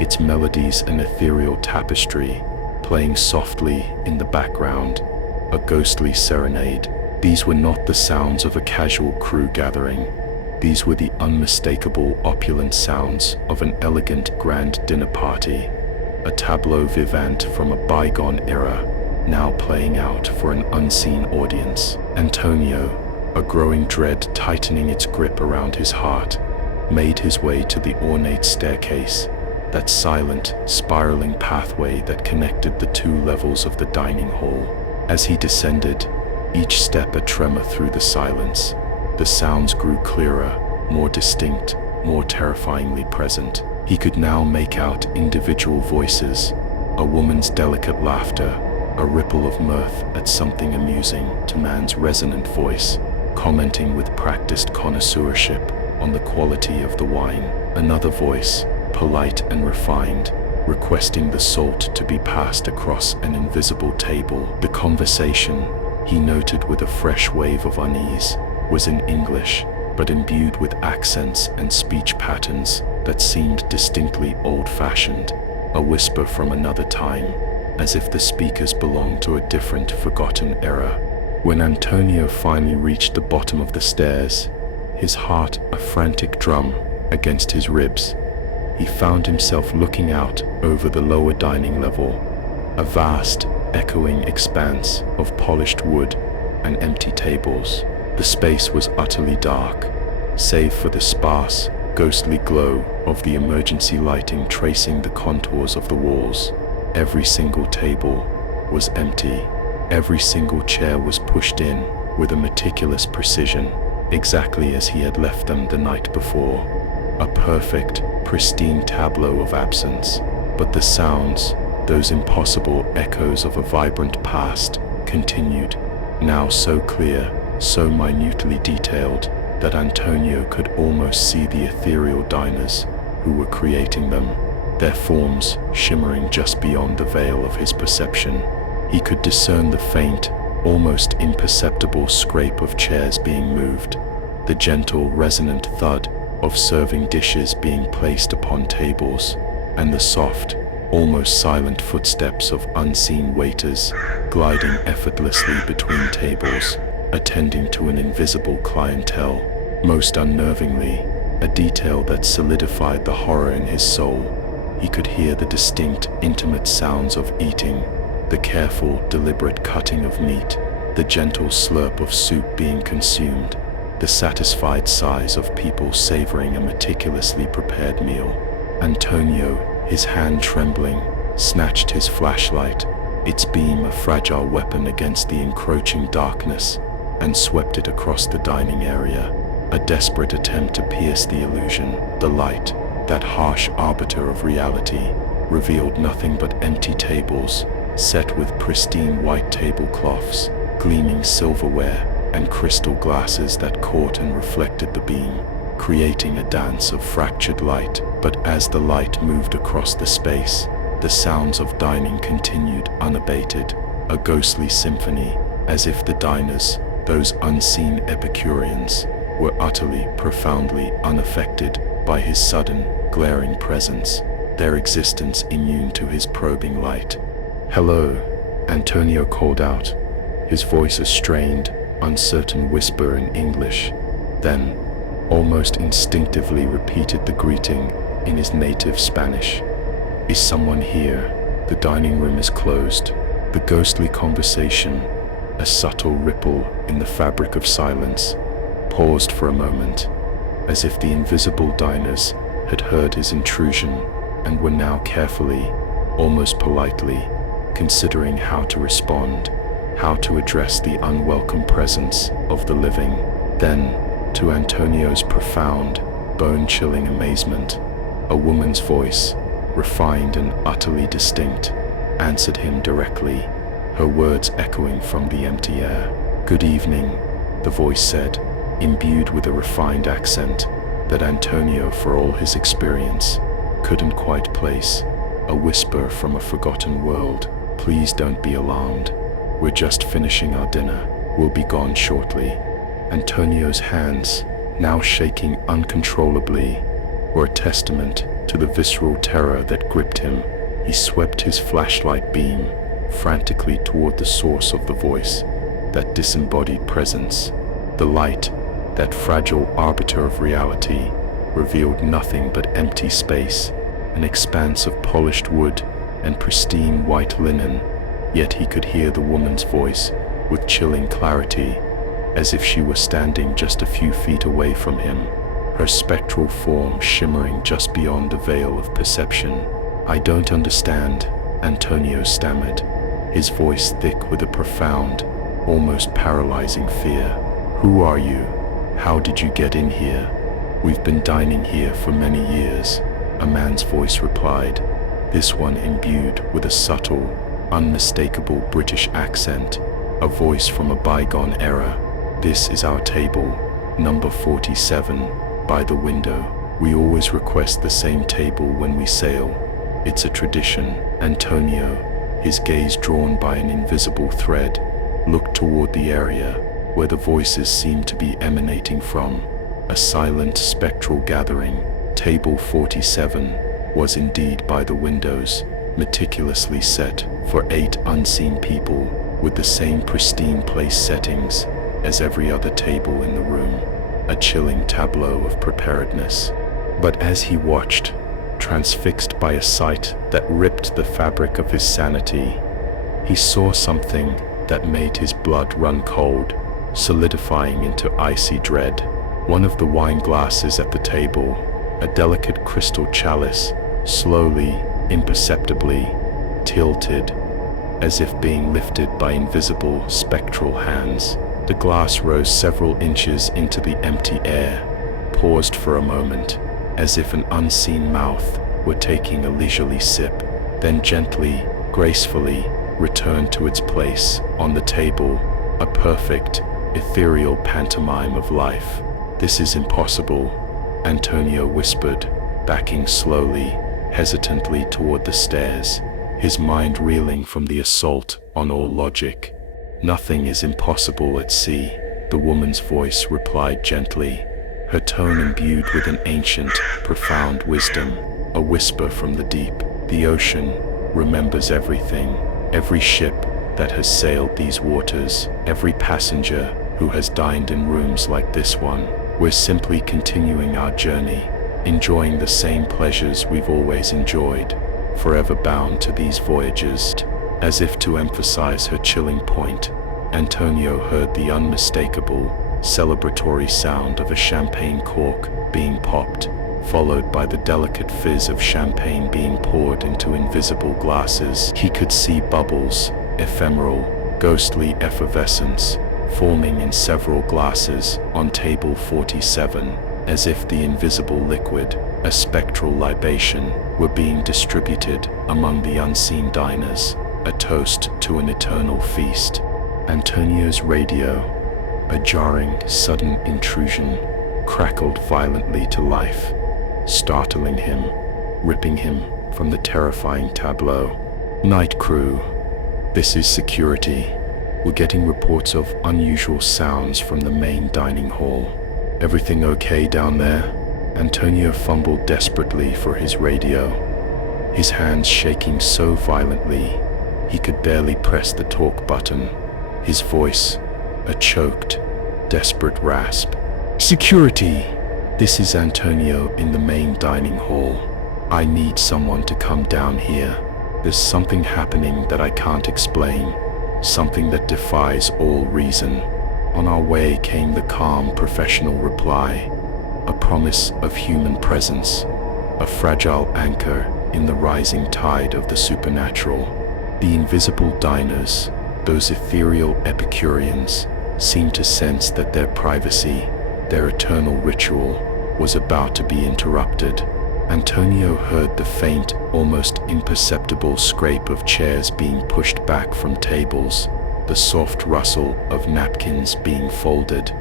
its melodies an ethereal tapestry, playing softly in the background, a ghostly serenade. These were not the sounds of a casual crew gathering. These were the unmistakable, opulent sounds of an elegant grand dinner party, a tableau vivant from a bygone era, now playing out for an unseen audience. Antonio, a growing dread tightening its grip around his heart, made his way to the ornate staircase, that silent, spiraling pathway that connected the two levels of the dining hall. As he descended, each step a tremor through the silence. The sounds grew clearer, more distinct, more terrifyingly present. He could now make out individual voices, a woman's delicate laughter, a ripple of mirth at something amusing to man's resonant voice, commenting with practiced connoisseurship on the quality of the wine. Another voice, polite and refined, requesting the salt to be passed across an invisible table. The conversation, he noted with a fresh wave of unease, was in English, but imbued with accents and speech patterns that seemed distinctly old-fashioned, a whisper from another time, as if the speakers belonged to a different, forgotten era. When Antonio finally reached the bottom of the stairs, his heart a frantic drum against his ribs, he found himself looking out over the lower dining level, a vast, echoing expanse of polished wood and empty tables. The space was utterly dark, save for the sparse, ghostly glow of the emergency lighting tracing the contours of the walls. Every single table was empty. Every single chair was pushed in with a meticulous precision, exactly as he had left them the night before. A perfect, pristine tableau of absence. But the sounds, those impossible echoes of a vibrant past, continued, now so clear, so minutely detailed, that Antonio could almost see the ethereal diners who were creating them, their forms shimmering just beyond the veil of his perception. He could discern the faint, almost imperceptible scrape of chairs being moved, the gentle, resonant thud of serving dishes being placed upon tables, and the soft, almost silent footsteps of unseen waiters gliding effortlessly between tables, attending to an invisible clientele. Most unnervingly, a detail that solidified the horror in his soul, he could hear the distinct, intimate sounds of eating, the careful, deliberate cutting of meat, the gentle slurp of soup being consumed, the satisfied sighs of people savoring a meticulously prepared meal. Antonio, his hand trembling, snatched his flashlight, its beam a fragile weapon against the encroaching darkness, and swept it across the dining area, a desperate attempt to pierce the illusion. The light, that harsh arbiter of reality, revealed nothing but empty tables, set with pristine white tablecloths, gleaming silverware, and crystal glasses that caught and reflected the beam, creating a dance of fractured light. But as the light moved across the space, the sounds of dining continued unabated, a ghostly symphony, as if the diners, those unseen Epicureans, were utterly, profoundly unaffected by his sudden, glaring presence, their existence immune to his probing light. "Hello," Antonio called out, his voice a strained, uncertain whisper in English, then, almost instinctively repeated the greeting in his native Spanish. "Is someone here? The dining room is closed." The ghostly conversation, a subtle ripple in the fabric of silence, paused for a moment, as if the invisible diners had heard his intrusion and were now carefully, almost politely, considering how to respond, how to address the unwelcome presence of the living. Then, to Antonio's profound, bone-chilling amazement, a woman's voice, refined and utterly distinct, answered him directly, her words echoing from the empty air. "Good evening," the voice said, imbued with a refined accent that Antonio, for all his experience, couldn't quite place, a whisper from a forgotten world. "Please don't be alarmed. We're just finishing our dinner. We'll be gone shortly." Antonio's hands, now shaking uncontrollably, were a testament to the visceral terror that gripped him. He swept his flashlight beam frantically toward the source of the voice, that disembodied presence. The light, that fragile arbiter of reality, revealed nothing but empty space, an expanse of polished wood and pristine white linen, yet he could hear the woman's voice with chilling clarity, as if she were standing just a few feet away from him, her spectral form shimmering just beyond the veil of perception. "I don't understand," Antonio stammered, his voice thick with a profound, almost paralyzing fear. "Who are you? How did you get in here?" "We've been dining here for many years," a man's voice replied, this one imbued with a subtle, unmistakable British accent, a voice from a bygone era. "This is our table, number 47, by the window. We always request the same table when we sail. It's a tradition." Antonio, his gaze drawn by an invisible thread, looked toward the area where the voices seemed to be emanating from, a silent spectral gathering. Table 47 was indeed by the windows, meticulously set for 8 unseen people, with the same pristine place settings as every other table in the room, a chilling tableau of preparedness. But as he watched, transfixed by a sight that ripped the fabric of his sanity, he saw something that made his blood run cold, solidifying into icy dread. One of the wine glasses at the table, a delicate crystal chalice, slowly, imperceptibly, tilted, as if being lifted by invisible, spectral hands. The glass rose several inches into the empty air, paused for a moment, as if an unseen mouth were taking a leisurely sip, then gently, gracefully, returned to its place on the table, a perfect, ethereal pantomime of life. "This is impossible," Antonio whispered, backing slowly, hesitantly toward the stairs, his mind reeling from the assault on all logic. "Nothing is impossible at sea," the woman's voice replied gently, her tone imbued with an ancient, profound wisdom, a whisper from the deep. "The ocean remembers everything, every ship that has sailed these waters, every passenger who has dined in rooms like this one. We're simply continuing our journey, enjoying the same pleasures we've always enjoyed, forever bound to these voyages." As if to emphasize her chilling point, Antonio heard the unmistakable, celebratory sound of a champagne cork being popped, followed by the delicate fizz of champagne being poured into invisible glasses. He could see bubbles, ephemeral, ghostly effervescence, forming in several glasses on table 47, as if the invisible liquid, a spectral libation, were being distributed among the unseen diners, a toast to an eternal feast. Antonio's radio, a jarring, sudden intrusion, crackled violently to life, startling him, ripping him from the terrifying tableau. "Night crew, this is security. We're getting reports of unusual sounds from the main dining hall. Everything okay down there?" Antonio fumbled desperately for his radio, his hands shaking so violently he could barely press the talk button, his voice a choked, desperate rasp. "Security! This is Antonio in the main dining hall. I need someone to come down here. There's something happening that I can't explain, something that defies all reason." On our way came the calm, professional reply, a promise of human presence, a fragile anchor in the rising tide of the supernatural. The invisible diners, those ethereal Epicureans, seemed to sense that their privacy, their eternal ritual, was about to be interrupted. Antonio heard the faint, almost imperceptible scrape of chairs being pushed back from tables, the soft rustle of napkins being folded,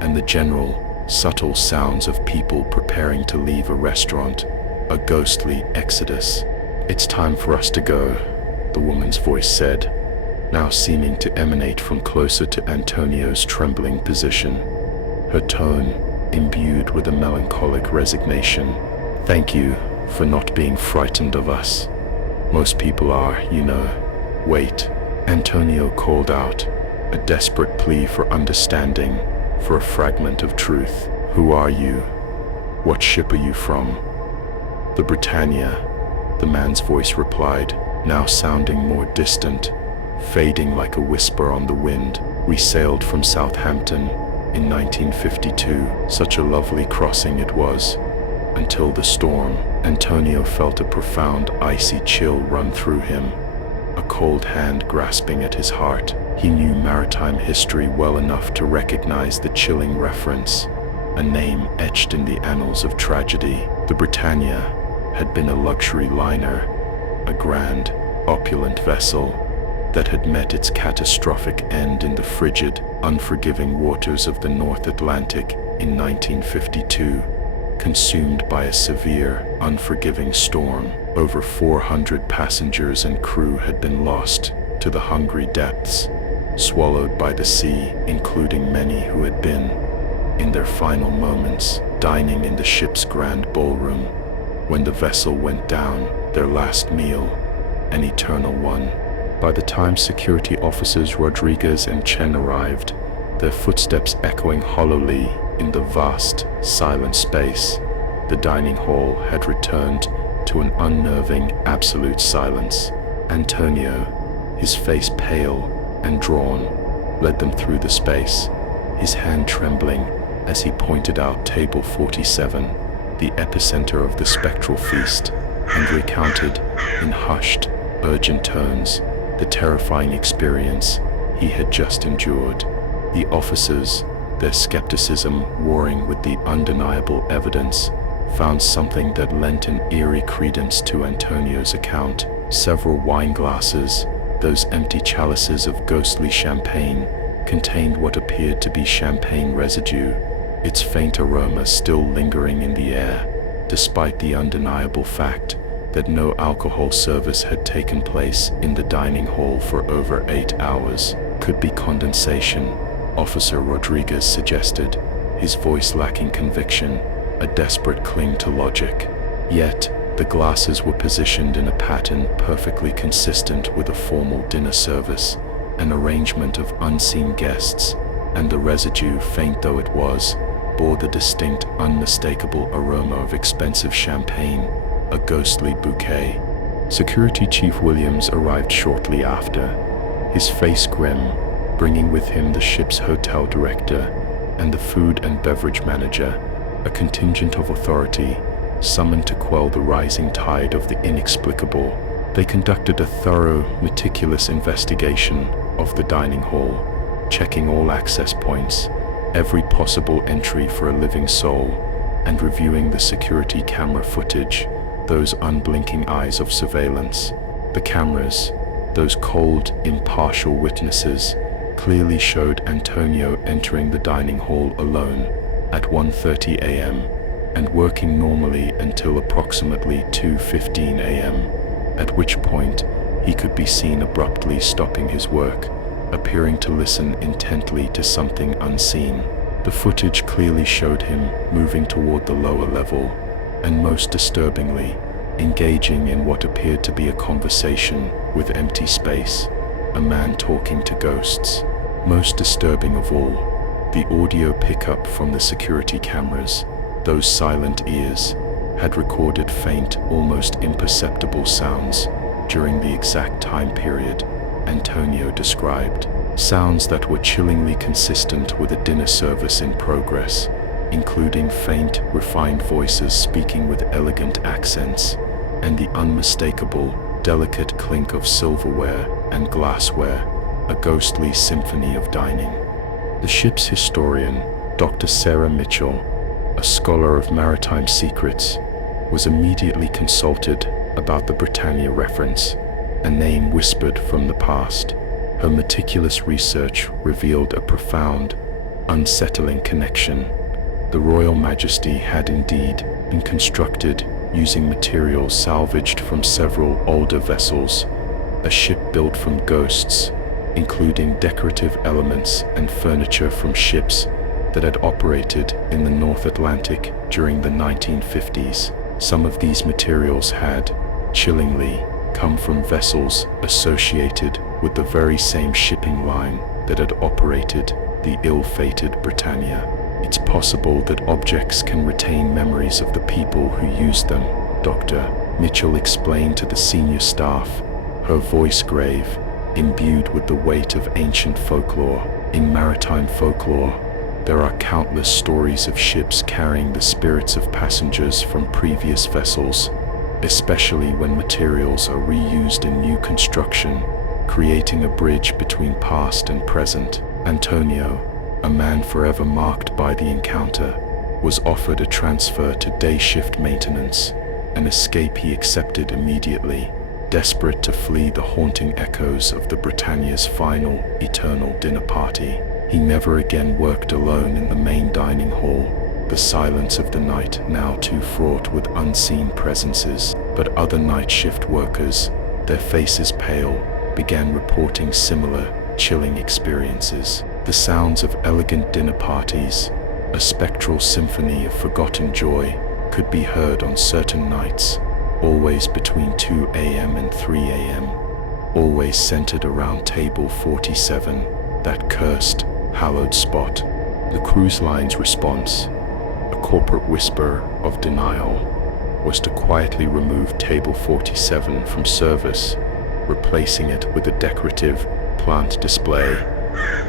and the general, subtle sounds of people preparing to leave a restaurant, a ghostly exodus. "It's time for us to go," the woman's voice said, now seeming to emanate from closer to Antonio's trembling position, her tone imbued with a melancholic resignation. "Thank you for not being frightened of us. Most people are, you know." "Wait," Antonio called out, a desperate plea for understanding, for a fragment of truth. "Who are you? What ship are you from?" "The Britannia," the man's voice replied, now sounding more distant, fading like a whisper on the wind. "We sailed from Southampton in 1952. Such a lovely crossing it was. Until the storm, Antonio felt a profound icy chill run through him, a cold hand grasping at his heart. He knew maritime history well enough to recognize the chilling reference, a name etched in the annals of tragedy. The Britannia had been a luxury liner, a grand, opulent vessel that had met its catastrophic end in the frigid, unforgiving waters of the North Atlantic in 1952, consumed by a severe, unforgiving storm. Over 400 passengers and crew had been lost to the hungry depths, swallowed by the sea, including many who had been, in their final moments, dining in the ship's grand ballroom. When the vessel went down, their last meal, an eternal one. By the time security officers Rodriguez and Chen arrived, their footsteps echoing hollowly in the vast, silent space, the dining hall had returned to an unnerving, absolute silence. Antonio, his face pale and drawn, led them through the space, his hand trembling as he pointed out table 47, the epicenter of the spectral feast, and recounted, in hushed, urgent tones, the terrifying experience he had just endured. The officers, their skepticism warring with the undeniable evidence, found something that lent an eerie credence to Antonio's account. Several wine glasses, those empty chalices of ghostly champagne, contained what appeared to be champagne residue, its faint aroma still lingering in the air, despite the undeniable fact that no alcohol service had taken place in the dining hall for over 8 hours. Could be condensation, Officer Rodriguez suggested, his voice lacking conviction, a desperate cling to logic. Yet, the glasses were positioned in a pattern perfectly consistent with a formal dinner service, an arrangement of unseen guests, and the residue, faint though it was, bore the distinct, unmistakable aroma of expensive champagne, a ghostly bouquet. Security Chief Williams arrived shortly after, his face grim, bringing with him the ship's hotel director and the food and beverage manager, a contingent of authority summoned to quell the rising tide of the inexplicable. They conducted a thorough, meticulous investigation of the dining hall, checking all access points, every possible entry for a living soul, and reviewing the security camera footage, those unblinking eyes of surveillance. The cameras, those cold, impartial witnesses, clearly showed Antonio entering the dining hall alone at 1:30 a.m. and working normally until approximately 2:15 a.m., at which point he could be seen abruptly stopping his work, appearing to listen intently to something unseen. The footage clearly showed him moving toward the lower level, and most disturbingly, engaging in what appeared to be a conversation with empty space, a man talking to ghosts. Most disturbing of all, the audio pickup from the security cameras, those silent ears, had recorded faint, almost imperceptible sounds during the exact time period Antonio described. Sounds that were chillingly consistent with a dinner service in progress, including faint, refined voices speaking with elegant accents, and the unmistakable, delicate clink of silverware and glassware, a ghostly symphony of dining. The ship's historian, Dr. Sarah Mitchell, a scholar of maritime secrets, was immediately consulted about the Britannia reference, a name whispered from the past. Her meticulous research revealed a profound, unsettling connection. The Royal Majesty had indeed been constructed using materials salvaged from several older vessels, a ship built from ghosts, including decorative elements and furniture from ships that had operated in the North Atlantic during the 1950s. Some of these materials had, chillingly, come from vessels associated with the very same shipping line that had operated the ill-fated Britannia. It's possible that objects can retain memories of the people who used them, Dr. Mitchell explained to the senior staff, her voice grave, imbued with the weight of ancient folklore. In maritime folklore, There are countless stories of ships carrying the spirits of passengers from previous vessels, especially when materials are reused in new construction, creating a bridge between past and present. Antonio, a man forever marked by the encounter, was offered a transfer to day shift maintenance, an escape he accepted immediately, desperate to flee the haunting echoes of the Britannia's final, eternal dinner party. He never again worked alone in the main dining hall, the silence of the night now too fraught with unseen presences. But other night shift workers, their faces pale, began reporting similar, chilling experiences. The sounds of elegant dinner parties, a spectral symphony of forgotten joy, could be heard on certain nights, always between 2 a.m. and 3 a.m., always centered around table 47, that cursed, hallowed spot. The cruise line's response, a corporate whisper of denial, was to quietly remove table 47 from service, replacing it with a decorative plant display,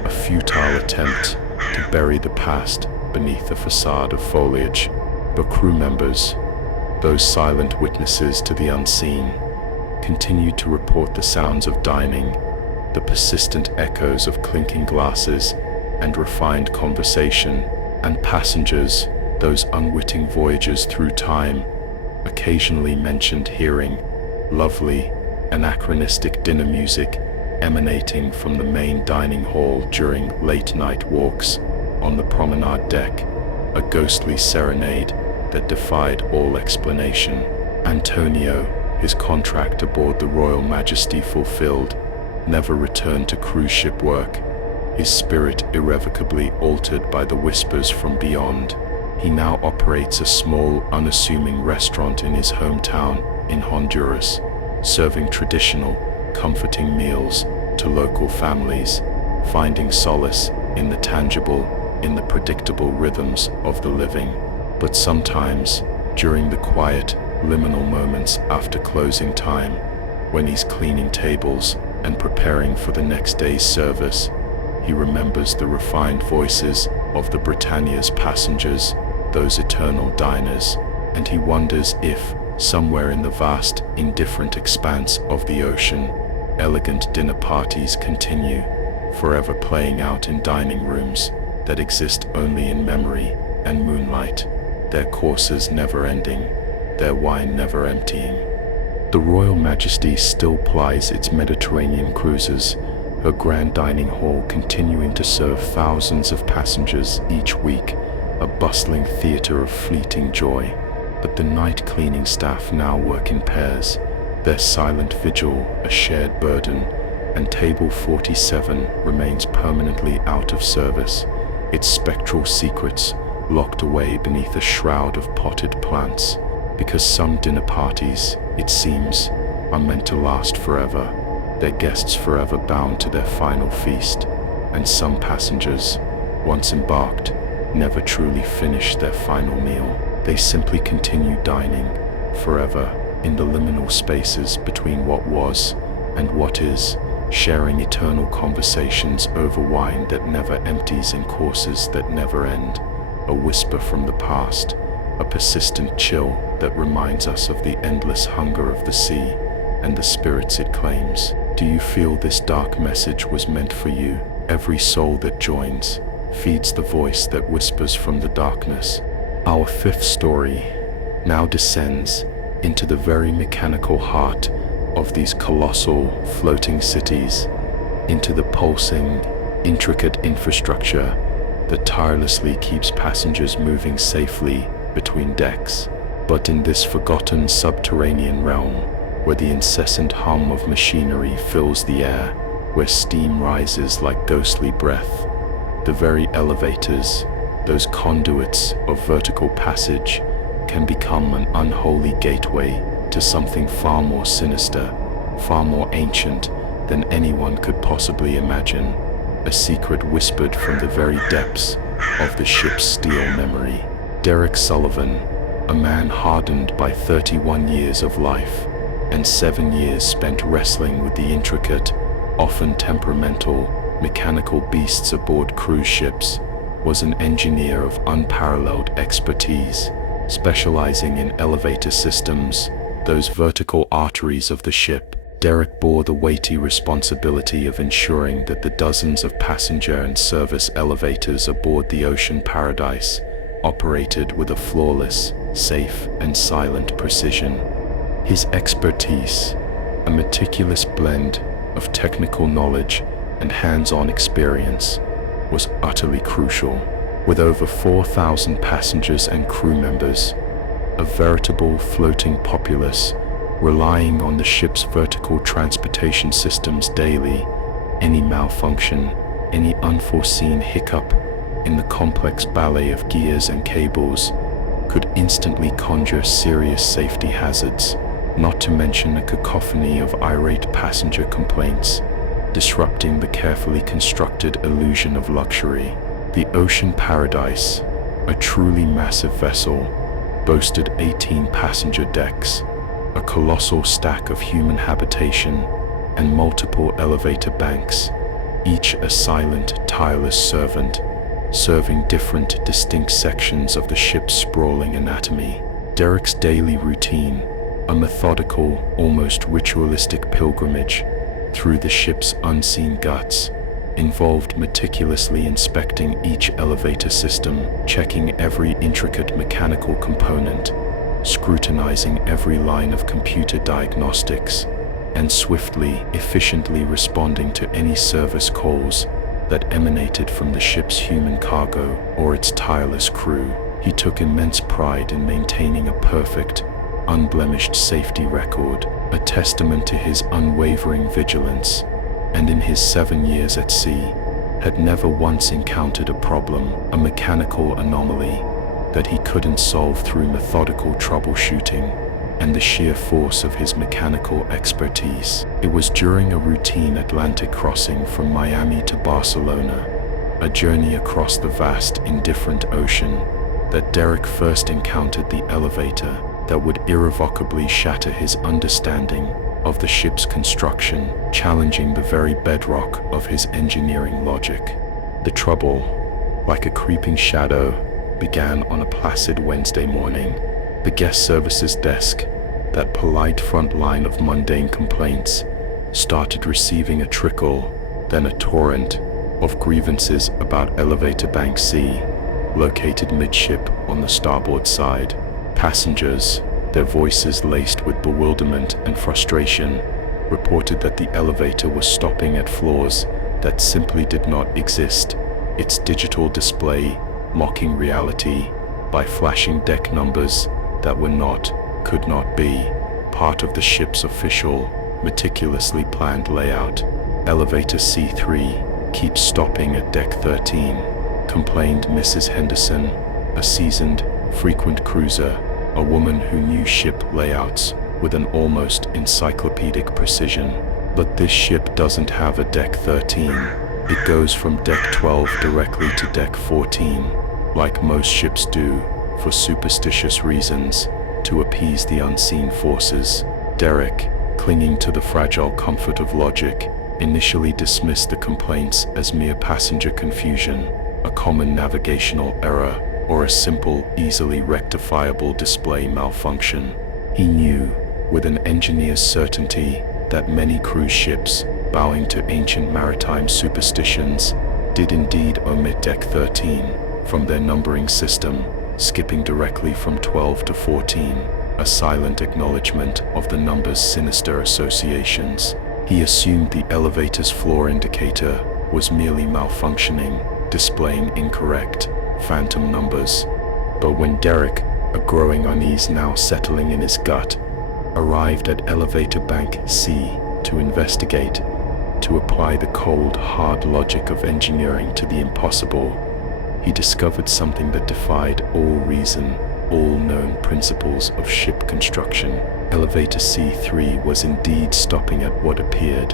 a futile attempt to bury the past beneath a facade of foliage. But crew members, those silent witnesses to the unseen, continued to report the sounds of dining, the persistent echoes of clinking glasses and refined conversation, and passengers, those unwitting voyagers through time, occasionally mentioned hearing lovely, anachronistic dinner music emanating from the main dining hall during late-night walks on the promenade deck, a ghostly serenade that defied all explanation. Antonio, his contract aboard the Royal Majesty fulfilled, never returned to cruise ship work, his spirit irrevocably altered by the whispers from beyond. He now operates a small, unassuming restaurant in his hometown in Honduras, serving traditional, comforting meals to local families, finding solace in the tangible, in the predictable rhythms of the living. But sometimes, during the quiet, liminal moments after closing time, when he's cleaning tables and preparing for the next day's service, he remembers the refined voices of the Britannia's passengers, those eternal diners, and he wonders if, somewhere in the vast, indifferent expanse of the ocean, elegant dinner parties continue, forever playing out in dining rooms that exist only in memory and moonlight, their courses never ending, their wine never emptying. The Royal Majesty still plies its Mediterranean cruises, her grand dining hall continuing to serve thousands of passengers each week, a bustling theater of fleeting joy. But the night cleaning staff now work in pairs, their silent vigil a shared burden, and table 47 remains permanently out of service, its spectral secrets locked away beneath a shroud of potted plants, because some dinner parties, it seems, are meant to last forever, their guests forever bound to their final feast, and some passengers, once embarked, never truly finish their final meal. They simply continue dining, forever, in the liminal spaces between what was and what is, sharing eternal conversations over wine that never empties in courses that never end, a whisper from the past, a persistent chill that reminds us of the endless hunger of the sea and the spirits it claims. Do you feel this dark message was meant for you? Every soul that joins feeds the voice that whispers from the darkness. Our fifth story now descends into the very mechanical heart of these colossal floating cities, into the pulsing, intricate infrastructure that tirelessly keeps passengers moving safely between decks. But in this forgotten subterranean realm, where the incessant hum of machinery fills the air, where steam rises like ghostly breath, the very elevators, those conduits of vertical passage, can become an unholy gateway to something far more sinister, far more ancient than anyone could possibly imagine, a secret whispered from the very depths of the ship's steel memory. Derek Sullivan, a man hardened by 31 years of life and 7 years spent wrestling with the intricate, often temperamental, mechanical beasts aboard cruise ships, was an engineer of unparalleled expertise, specializing in elevator systems, those vertical arteries of the ship. Derek bore the weighty responsibility of ensuring that the dozens of passenger and service elevators aboard the Ocean Paradise operated with a flawless, safe, and silent precision. His expertise, a meticulous blend of technical knowledge and hands-on experience, was utterly crucial. With over 4,000 passengers and crew members, a veritable floating populace relying on the ship's vertical transportation systems daily, any malfunction, any unforeseen hiccup in the complex ballet of gears and cables could instantly conjure serious safety hazards, not to mention a cacophony of irate passenger complaints, disrupting the carefully constructed illusion of luxury. The Ocean Paradise, a truly massive vessel, boasted 18 passenger decks, a colossal stack of human habitation, and multiple elevator banks, each a silent, tireless servant, serving different, distinct sections of the ship's sprawling anatomy. Derek's daily routine, a methodical, almost ritualistic pilgrimage through the ship's unseen guts, involved meticulously inspecting each elevator system, checking every intricate mechanical component, scrutinizing every line of computer diagnostics, and swiftly, efficiently responding to any service calls that emanated from the ship's human cargo or its tireless crew. He took immense pride in maintaining a perfect, unblemished safety record, a testament to his unwavering vigilance, and in his 7 years at sea, had never once encountered a problem, a mechanical anomaly, that he couldn't solve through methodical troubleshooting and the sheer force of his mechanical expertise. It was during a routine Atlantic crossing from Miami to Barcelona, a journey across the vast, indifferent ocean, that Derek first encountered the elevator that would irrevocably shatter his understanding of the ship's construction, challenging the very bedrock of his engineering logic. The trouble, like a creeping shadow, began on a placid Wednesday morning. The guest services desk, that polite front line of mundane complaints, started receiving a trickle, then a torrent, of grievances about Elevator Bank C, located midship on the starboard side. Passengers, their voices laced with bewilderment and frustration, reported that the elevator was stopping at floors that simply did not exist, its digital display mocking reality by flashing deck numbers that were not, could not be, part of the ship's official, meticulously planned layout. Elevator C3 keeps stopping at deck 13, complained Mrs. Henderson, a seasoned, frequent cruiser, a woman who knew ship layouts with an almost encyclopedic precision. But this ship doesn't have a deck 13. It goes from deck 12 directly to deck 14, like most ships do, for superstitious reasons, to appease the unseen forces. Derek, clinging to the fragile comfort of logic, initially dismissed the complaints as mere passenger confusion, a common navigational error, or a simple, easily rectifiable display malfunction. He knew, with an engineer's certainty, that many cruise ships, bowing to ancient maritime superstitions, did indeed omit deck 13 from their numbering system, skipping directly from 12 to 14, a silent acknowledgement of the number's sinister associations. He assumed the elevator's floor indicator was merely malfunctioning, displaying incorrect, phantom numbers. But when Derek, a growing unease now settling in his gut, arrived at Elevator Bank C to investigate, to apply the cold, hard logic of engineering to the impossible, he discovered something that defied all reason, all known principles of ship construction. Elevator C3 was indeed stopping at what appeared,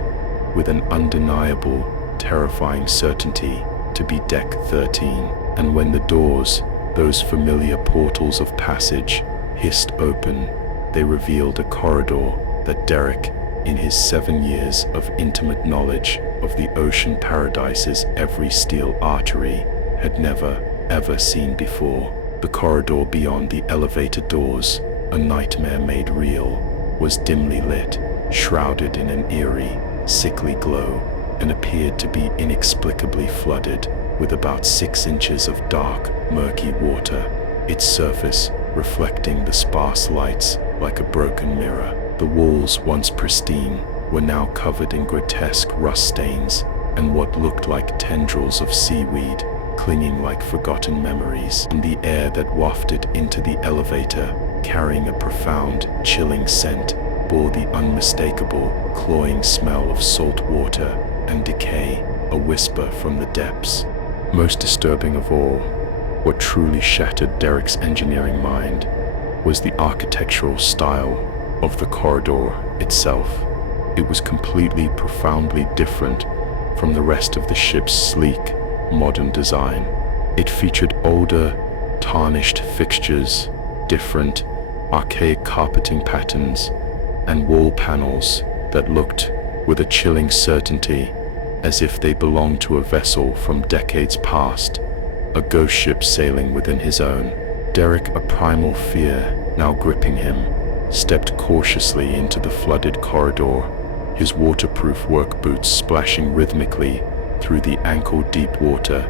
with an undeniable, terrifying certainty, to be deck 13. And when the doors, those familiar portals of passage, hissed open, they revealed a corridor that Derek, in his 7 years of intimate knowledge of the Ocean Paradise's every steel artery, had never, ever seen before. The corridor beyond the elevator doors, a nightmare made real, was dimly lit, shrouded in an eerie, sickly glow, and appeared to be inexplicably flooded with about 6 inches of dark, murky water, its surface reflecting the sparse lights like a broken mirror. The walls, once pristine, were now covered in grotesque rust stains and what looked like tendrils of seaweed clinging like forgotten memories. And the air that wafted into the elevator, carrying a profound, chilling scent, bore the unmistakable, cloying smell of salt water and decay, a whisper from the depths. Most disturbing of all, what truly shattered Derek's engineering mind, was the architectural style of the corridor itself. It was completely, profoundly different from the rest of the ship's sleek, modern design. It featured older, tarnished fixtures, different, archaic carpeting patterns, and wall panels that looked, with a chilling certainty, as if they belonged to a vessel from decades past, a ghost ship sailing within his own. Derek, a primal fear now gripping him, stepped cautiously into the flooded corridor, his waterproof work boots splashing rhythmically through the ankle-deep water,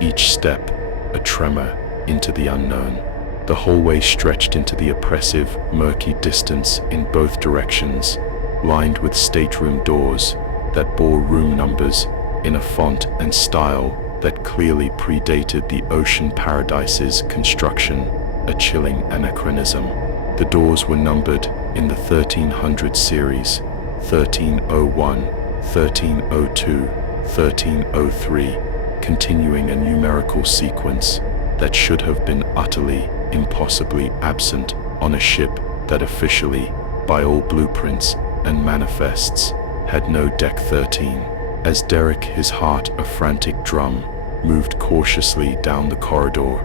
each step a tremor into the unknown. The hallway stretched into the oppressive, murky distance in both directions, lined with stateroom doors that bore room numbers in a font and style that clearly predated the Ocean Paradise's construction, a chilling anachronism. The doors were numbered in the 1300 series, 1301, 1302, 1303, continuing a numerical sequence that should have been utterly, impossibly absent on a ship that officially, by all blueprints and manifests, had no deck 13. As Derek, his heart a frantic drum, moved cautiously down the corridor,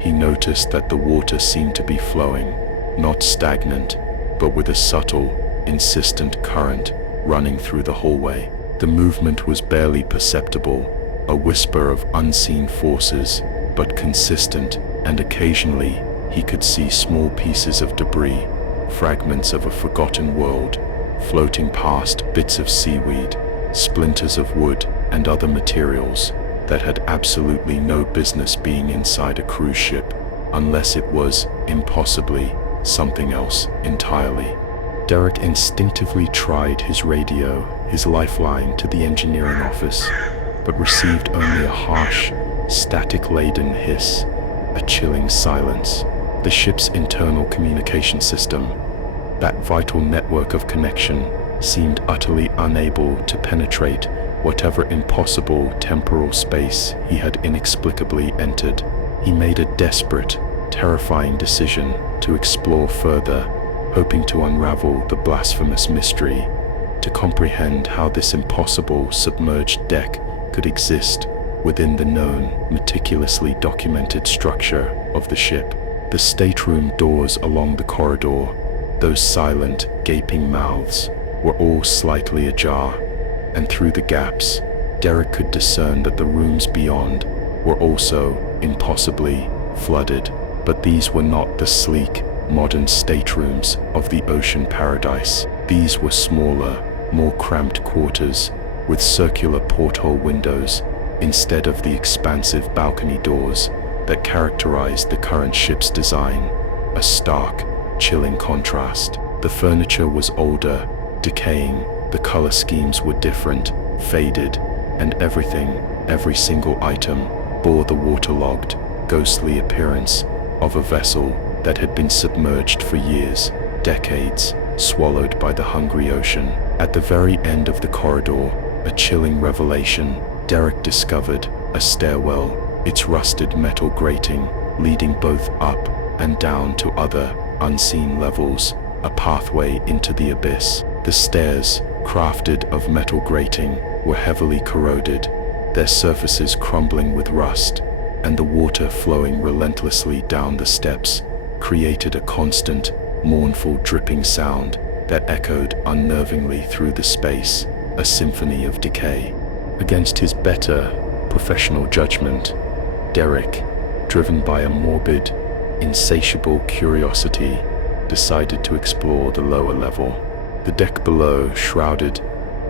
he noticed that the water seemed to be flowing, not stagnant, but with a subtle, insistent current running through the hallway. The movement was barely perceptible, a whisper of unseen forces, but consistent, and occasionally he could see small pieces of debris, fragments of a forgotten world, floating past, bits of seaweed, splinters of wood, and other materials that had absolutely no business being inside a cruise ship, unless it was, impossibly, something else entirely. Derek instinctively tried his radio, his lifeline to the engineering office, but received only a harsh, static-laden hiss, a chilling silence. The ship's internal communication system, that vital network of connection, seemed utterly unable to penetrate whatever impossible temporal space he had inexplicably entered. He made a desperate, terrifying decision to explore further, hoping to unravel the blasphemous mystery, to comprehend how this impossible submerged deck could exist within the known, meticulously documented structure of the ship. The stateroom doors along the corridor, those silent, gaping mouths, were all slightly ajar, and through the gaps, Derek could discern that the rooms beyond were also, impossibly, flooded. But these were not the sleek, modern staterooms of the Ocean Paradise. These were smaller, more cramped quarters, with circular porthole windows, instead of the expansive balcony doors that characterized the current ship's design, a stark, chilling contrast. The furniture was older, decaying, the color schemes were different, faded, and every single item, bore the waterlogged, ghostly appearance of a vessel that had been submerged for years, decades, swallowed by the hungry ocean. At the very end of the corridor, a chilling revelation, Derek discovered a stairwell, its rusted metal grating leading both up and down to other, unseen levels, a pathway into the abyss. The stairs, crafted of metal grating, were heavily corroded, their surfaces crumbling with rust, and the water flowing relentlessly down the steps created a constant, mournful dripping sound that echoed unnervingly through the space, a symphony of decay. Against his better, professional judgment, Derek, driven by a morbid, insatiable curiosity, decided to explore the lower level. The deck below, shrouded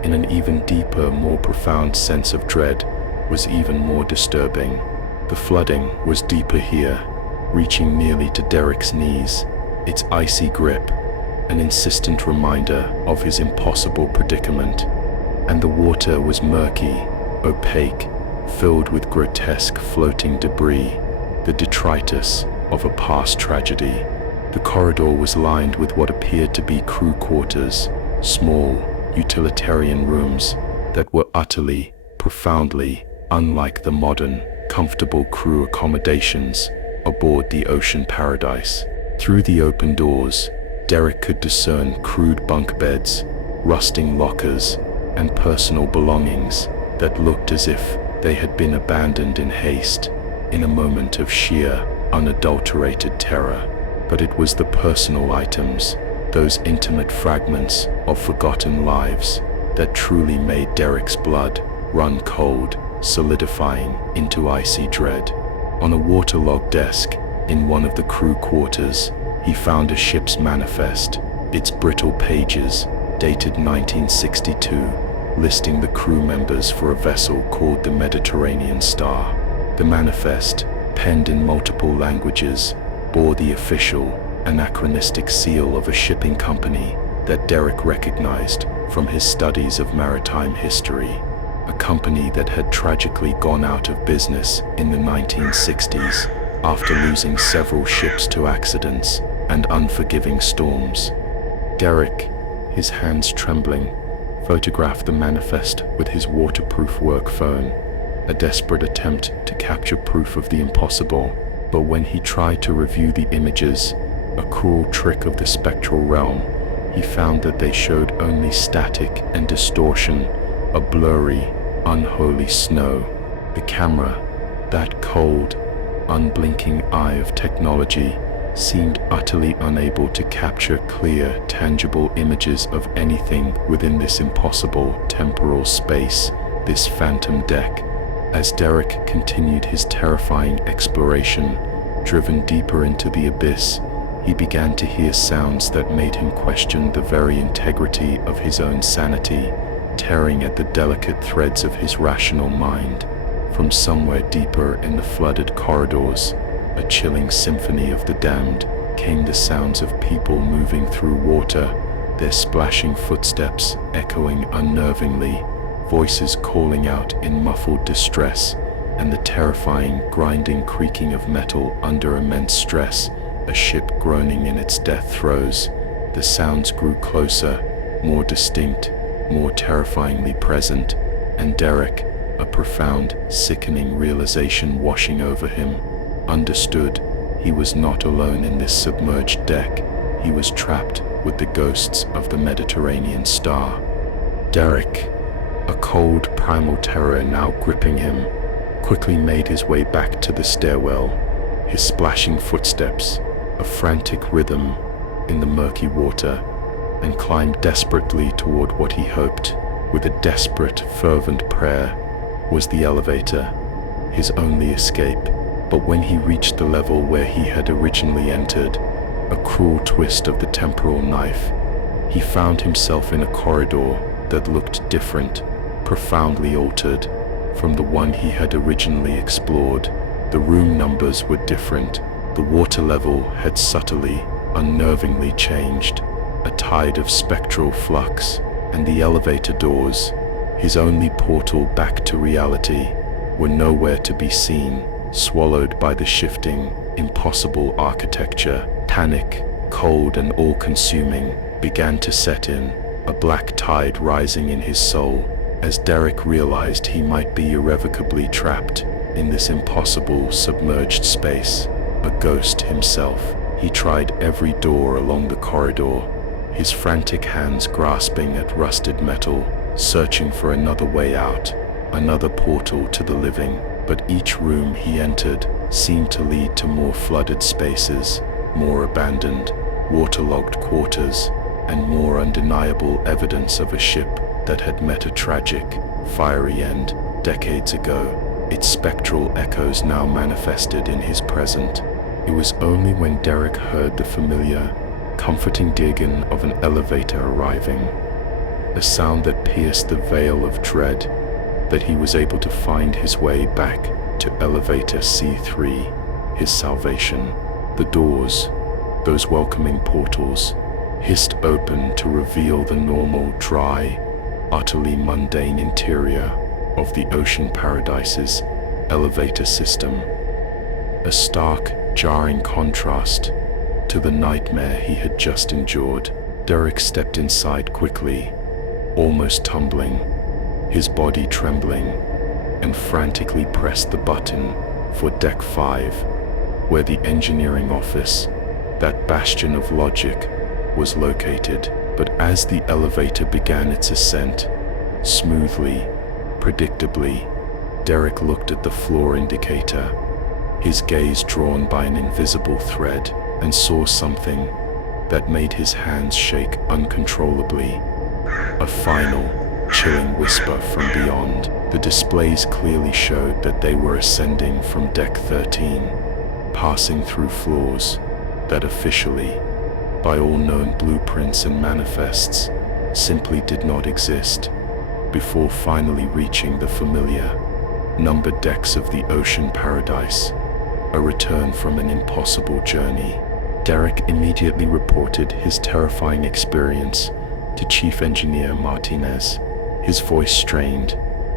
in an even deeper, more profound sense of dread, was even more disturbing. The flooding was deeper here, reaching nearly to Derek's knees, its icy grip an insistent reminder of his impossible predicament. And the water was murky, opaque, filled with grotesque floating debris, the detritus of a past tragedy. The corridor was lined with what appeared to be crew quarters, small, utilitarian rooms that were utterly, profoundly unlike the modern, comfortable crew accommodations aboard the ocean paradise. Through the open doors, Derek could discern crude bunk beds, rusting lockers, and personal belongings that looked as if they had been abandoned in haste, in a moment of sheer, unadulterated terror. But it was the personal items, those intimate fragments of forgotten lives, that truly made Derek's blood run cold, solidifying into icy dread. On a waterlogged desk in one of the crew quarters, he found a ship's manifest, its brittle pages, dated 1962, listing the crew members for a vessel called the Mediterranean Star. The manifest, penned in multiple languages, bore the official, anachronistic seal of a shipping company that Derek recognized from his studies of maritime history, a company that had tragically gone out of business in the 1960s after losing several ships to accidents and unforgiving storms. Derek, his hands trembling, photographed the manifest with his waterproof work phone, a desperate attempt to capture proof of the impossible. But when he tried to review the images, a cruel trick of the spectral realm, he found that they showed only static and distortion, a blurry, unholy snow. The camera, that cold, unblinking eye of technology, seemed utterly unable to capture clear, tangible images of anything within this impossible temporal space, this phantom deck. As Derek continued his terrifying exploration, driven deeper into the abyss, he began to hear sounds that made him question the very integrity of his own sanity, tearing at the delicate threads of his rational mind. From somewhere deeper in the flooded corridors, a chilling symphony of the damned, came the sounds of people moving through water, their splashing footsteps echoing unnervingly, voices calling out in muffled distress, and the terrifying grinding creaking of metal under immense stress, a ship groaning in its death throes. The sounds grew closer, more distinct, more terrifyingly present, and Derek, a profound, sickening realization washing over him, understood he was not alone in this submerged deck. He was trapped with the ghosts of the Mediterranean Star. Derek, a cold, primal terror now gripping him, quickly made his way back to the stairwell, his splashing footsteps a frantic rhythm in the murky water, and climbed desperately toward what he hoped, with a desperate, fervent prayer, was the elevator, his only escape. But when he reached the level where he had originally entered, a cruel twist of the temporal knife, he found himself in a corridor that looked different, profoundly altered from the one he had originally explored. The room numbers were different, the water level had subtly, unnervingly changed, a tide of spectral flux, and the elevator doors, his only portal back to reality, were nowhere to be seen, swallowed by the shifting, impossible architecture. Panic, cold and all-consuming, began to set in, a black tide rising in his soul, as Derek realized he might be irrevocably trapped in this impossible submerged space, a ghost himself. He tried every door along the corridor, his frantic hands grasping at rusted metal, searching for another way out, another portal to the living. But each room he entered seemed to lead to more flooded spaces, more abandoned, waterlogged quarters, and more undeniable evidence of a ship that had met a tragic, fiery end decades ago. its spectral echoes now manifested in his present. It was only when Derek heard the familiar, comforting digging of an elevator arriving, a sound that pierced the veil of dread, that he was able to find his way back to elevator C3, his salvation. The doors, those welcoming portals, hissed open to reveal the normal, dry, utterly mundane interior of the Ocean Paradise's elevator system. A stark, jarring contrast to the nightmare he had just endured. Derek stepped inside quickly, almost tumbling, his body trembling, and frantically pressed the button for Deck 5, where the engineering office, that bastion of logic, was located. But as the elevator began its ascent, smoothly, predictably, Derek looked at the floor indicator, his gaze drawn by an invisible thread, and saw something that made his hands shake uncontrollably. A final, chilling whisper from beyond. The displays clearly showed that they were ascending from Deck 13, passing through floors that officially, by all known blueprints and manifests, simply did not exist, before finally reaching the familiar, numbered decks of the Ocean Paradise, a return from an impossible journey. Derek immediately reported his terrifying experience to Chief Engineer Martinez, his voice strained,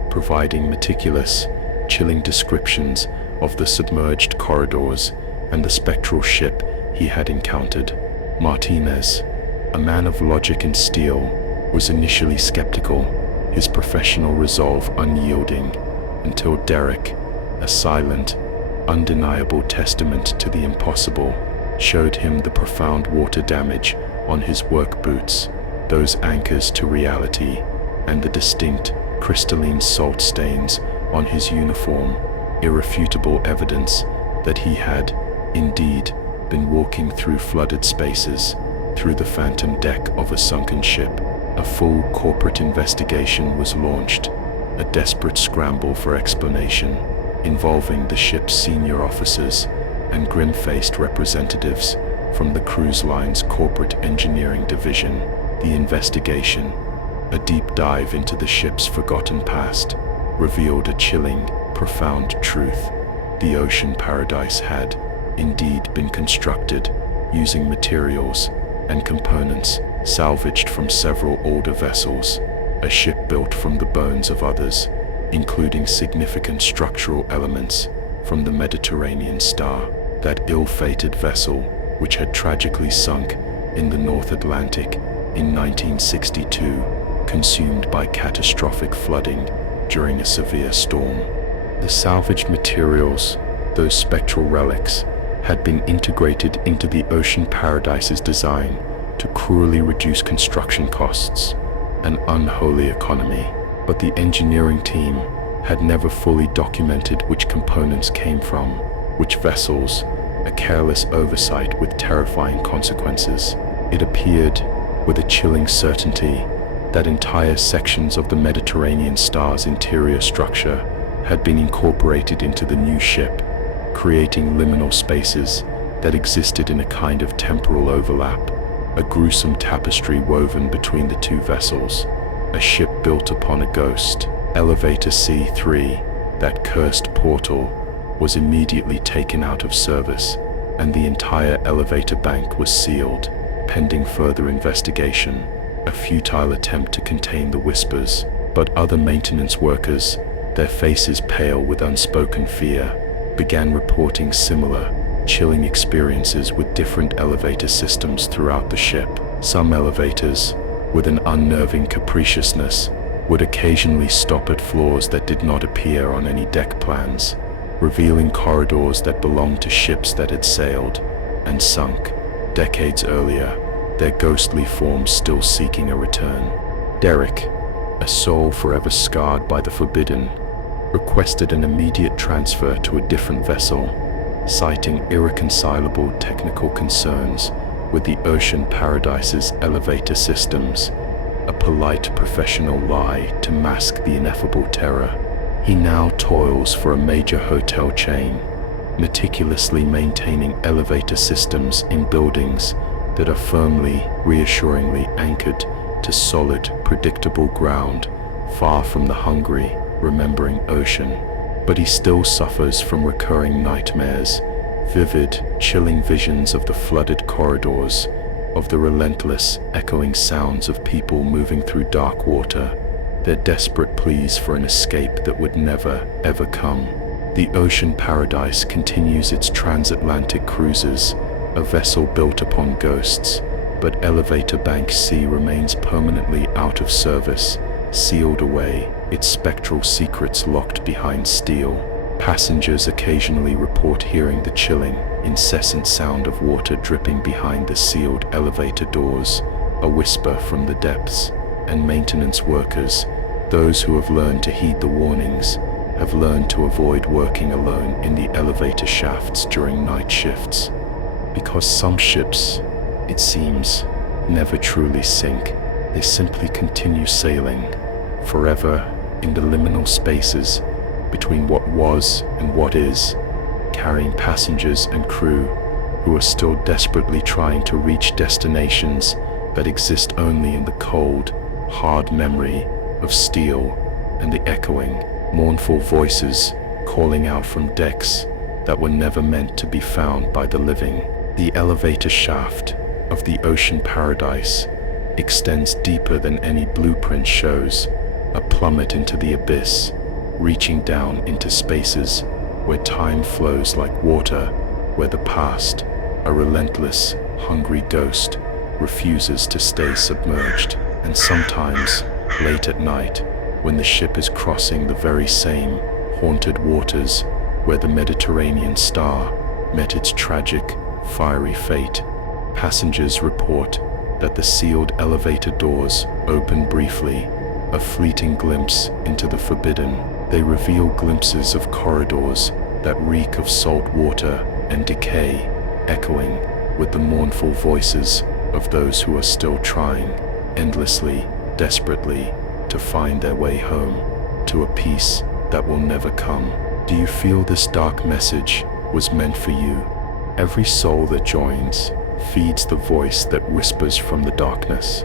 providing meticulous, chilling descriptions of the submerged corridors and the spectral ship he had encountered. Martinez, a man of logic and steel, was initially skeptical, his professional resolve unyielding, until Derek, a silent, undeniable testament to the impossible, showed him the profound water damage on his work boots, those anchors to reality, and the distinct, crystalline salt stains on his uniform, irrefutable evidence that he had, indeed, been walking through flooded spaces, through the phantom deck of a sunken ship. A full corporate investigation was launched, a desperate scramble for explanation, involving the ship's senior officers and grim-faced representatives from the cruise line's corporate engineering division. The investigation, a deep dive into the ship's forgotten past, revealed a chilling, profound truth. The Ocean Paradise had, indeed, been constructed using materials and components salvaged from several older vessels, a ship built from the bones of others, including significant structural elements from the Mediterranean Star, that ill-fated vessel which had tragically sunk in the North Atlantic in 1962, consumed by catastrophic flooding during a severe storm. The salvaged materials, those spectral relics, had been integrated into the Ocean Paradise's design to cruelly reduce construction costs, an unholy economy. But the engineering team had never fully documented which components came from which vessels, a careless oversight with terrifying consequences. It appeared, with a chilling certainty, that entire sections of the Mediterranean Star's interior structure had been incorporated into the new ship, creating liminal spaces that existed in a kind of temporal overlap, a gruesome tapestry woven between the two vessels, a ship built upon a ghost. Elevator C3, that cursed portal, was immediately taken out of service, and the entire elevator bank was sealed, pending further investigation, a futile attempt to contain the whispers. But other maintenance workers, their faces pale with unspoken fear, began reporting similar, chilling experiences with different elevator systems throughout the ship. Some elevators, with an unnerving capriciousness, would occasionally stop at floors that did not appear on any deck plans, revealing corridors that belonged to ships that had sailed and sunk decades earlier, their ghostly forms still seeking a return. Derek, a soul forever scarred by the forbidden, requested an immediate transfer to a different vessel, citing irreconcilable technical concerns with the Ocean Paradise's elevator systems, a polite professional lie to mask the ineffable terror. He now toils for a major hotel chain, meticulously maintaining elevator systems in buildings that are firmly, reassuringly anchored to solid, predictable ground, far from the hungry, remembering ocean. But he still suffers from recurring nightmares, vivid, chilling visions of the flooded corridors, of the relentless, echoing sounds of people moving through dark water, their desperate pleas for an escape that would never, ever come. The ocean paradise continues its transatlantic cruises, a vessel built upon ghosts, but Elevator Bank C remains permanently out of service, sealed away, its spectral secrets locked behind steel. Passengers occasionally report hearing the chilling, incessant sound of water dripping behind the sealed elevator doors, a whisper from the depths, and maintenance workers, those who have learned to heed the warnings, have learned to avoid working alone in the elevator shafts during night shifts. Because some ships, it seems, never truly sink. They simply continue sailing, forever in the liminal spaces between what was and what is, carrying passengers and crew who are still desperately trying to reach destinations that exist only in the cold, hard memory of steel and the echoing, mournful voices calling out from decks that were never meant to be found by the living. The elevator shaft of the ocean paradise extends deeper than any blueprint shows, a plummet into the abyss, reaching down into spaces where time flows like water, where the past, a relentless, hungry ghost, refuses to stay submerged. And sometimes, late at night, when the ship is crossing the very same haunted waters where the Mediterranean star met its tragic, fiery fate, passengers report that the sealed elevator doors open briefly, a fleeting glimpse into the forbidden. They reveal glimpses of corridors that reek of salt water and decay, echoing with the mournful voices of those who are still trying, endlessly, desperately, to find their way home, to a peace that will never come. Do you feel this dark message was meant for you? Every soul that joins feeds the voice that whispers from the darkness.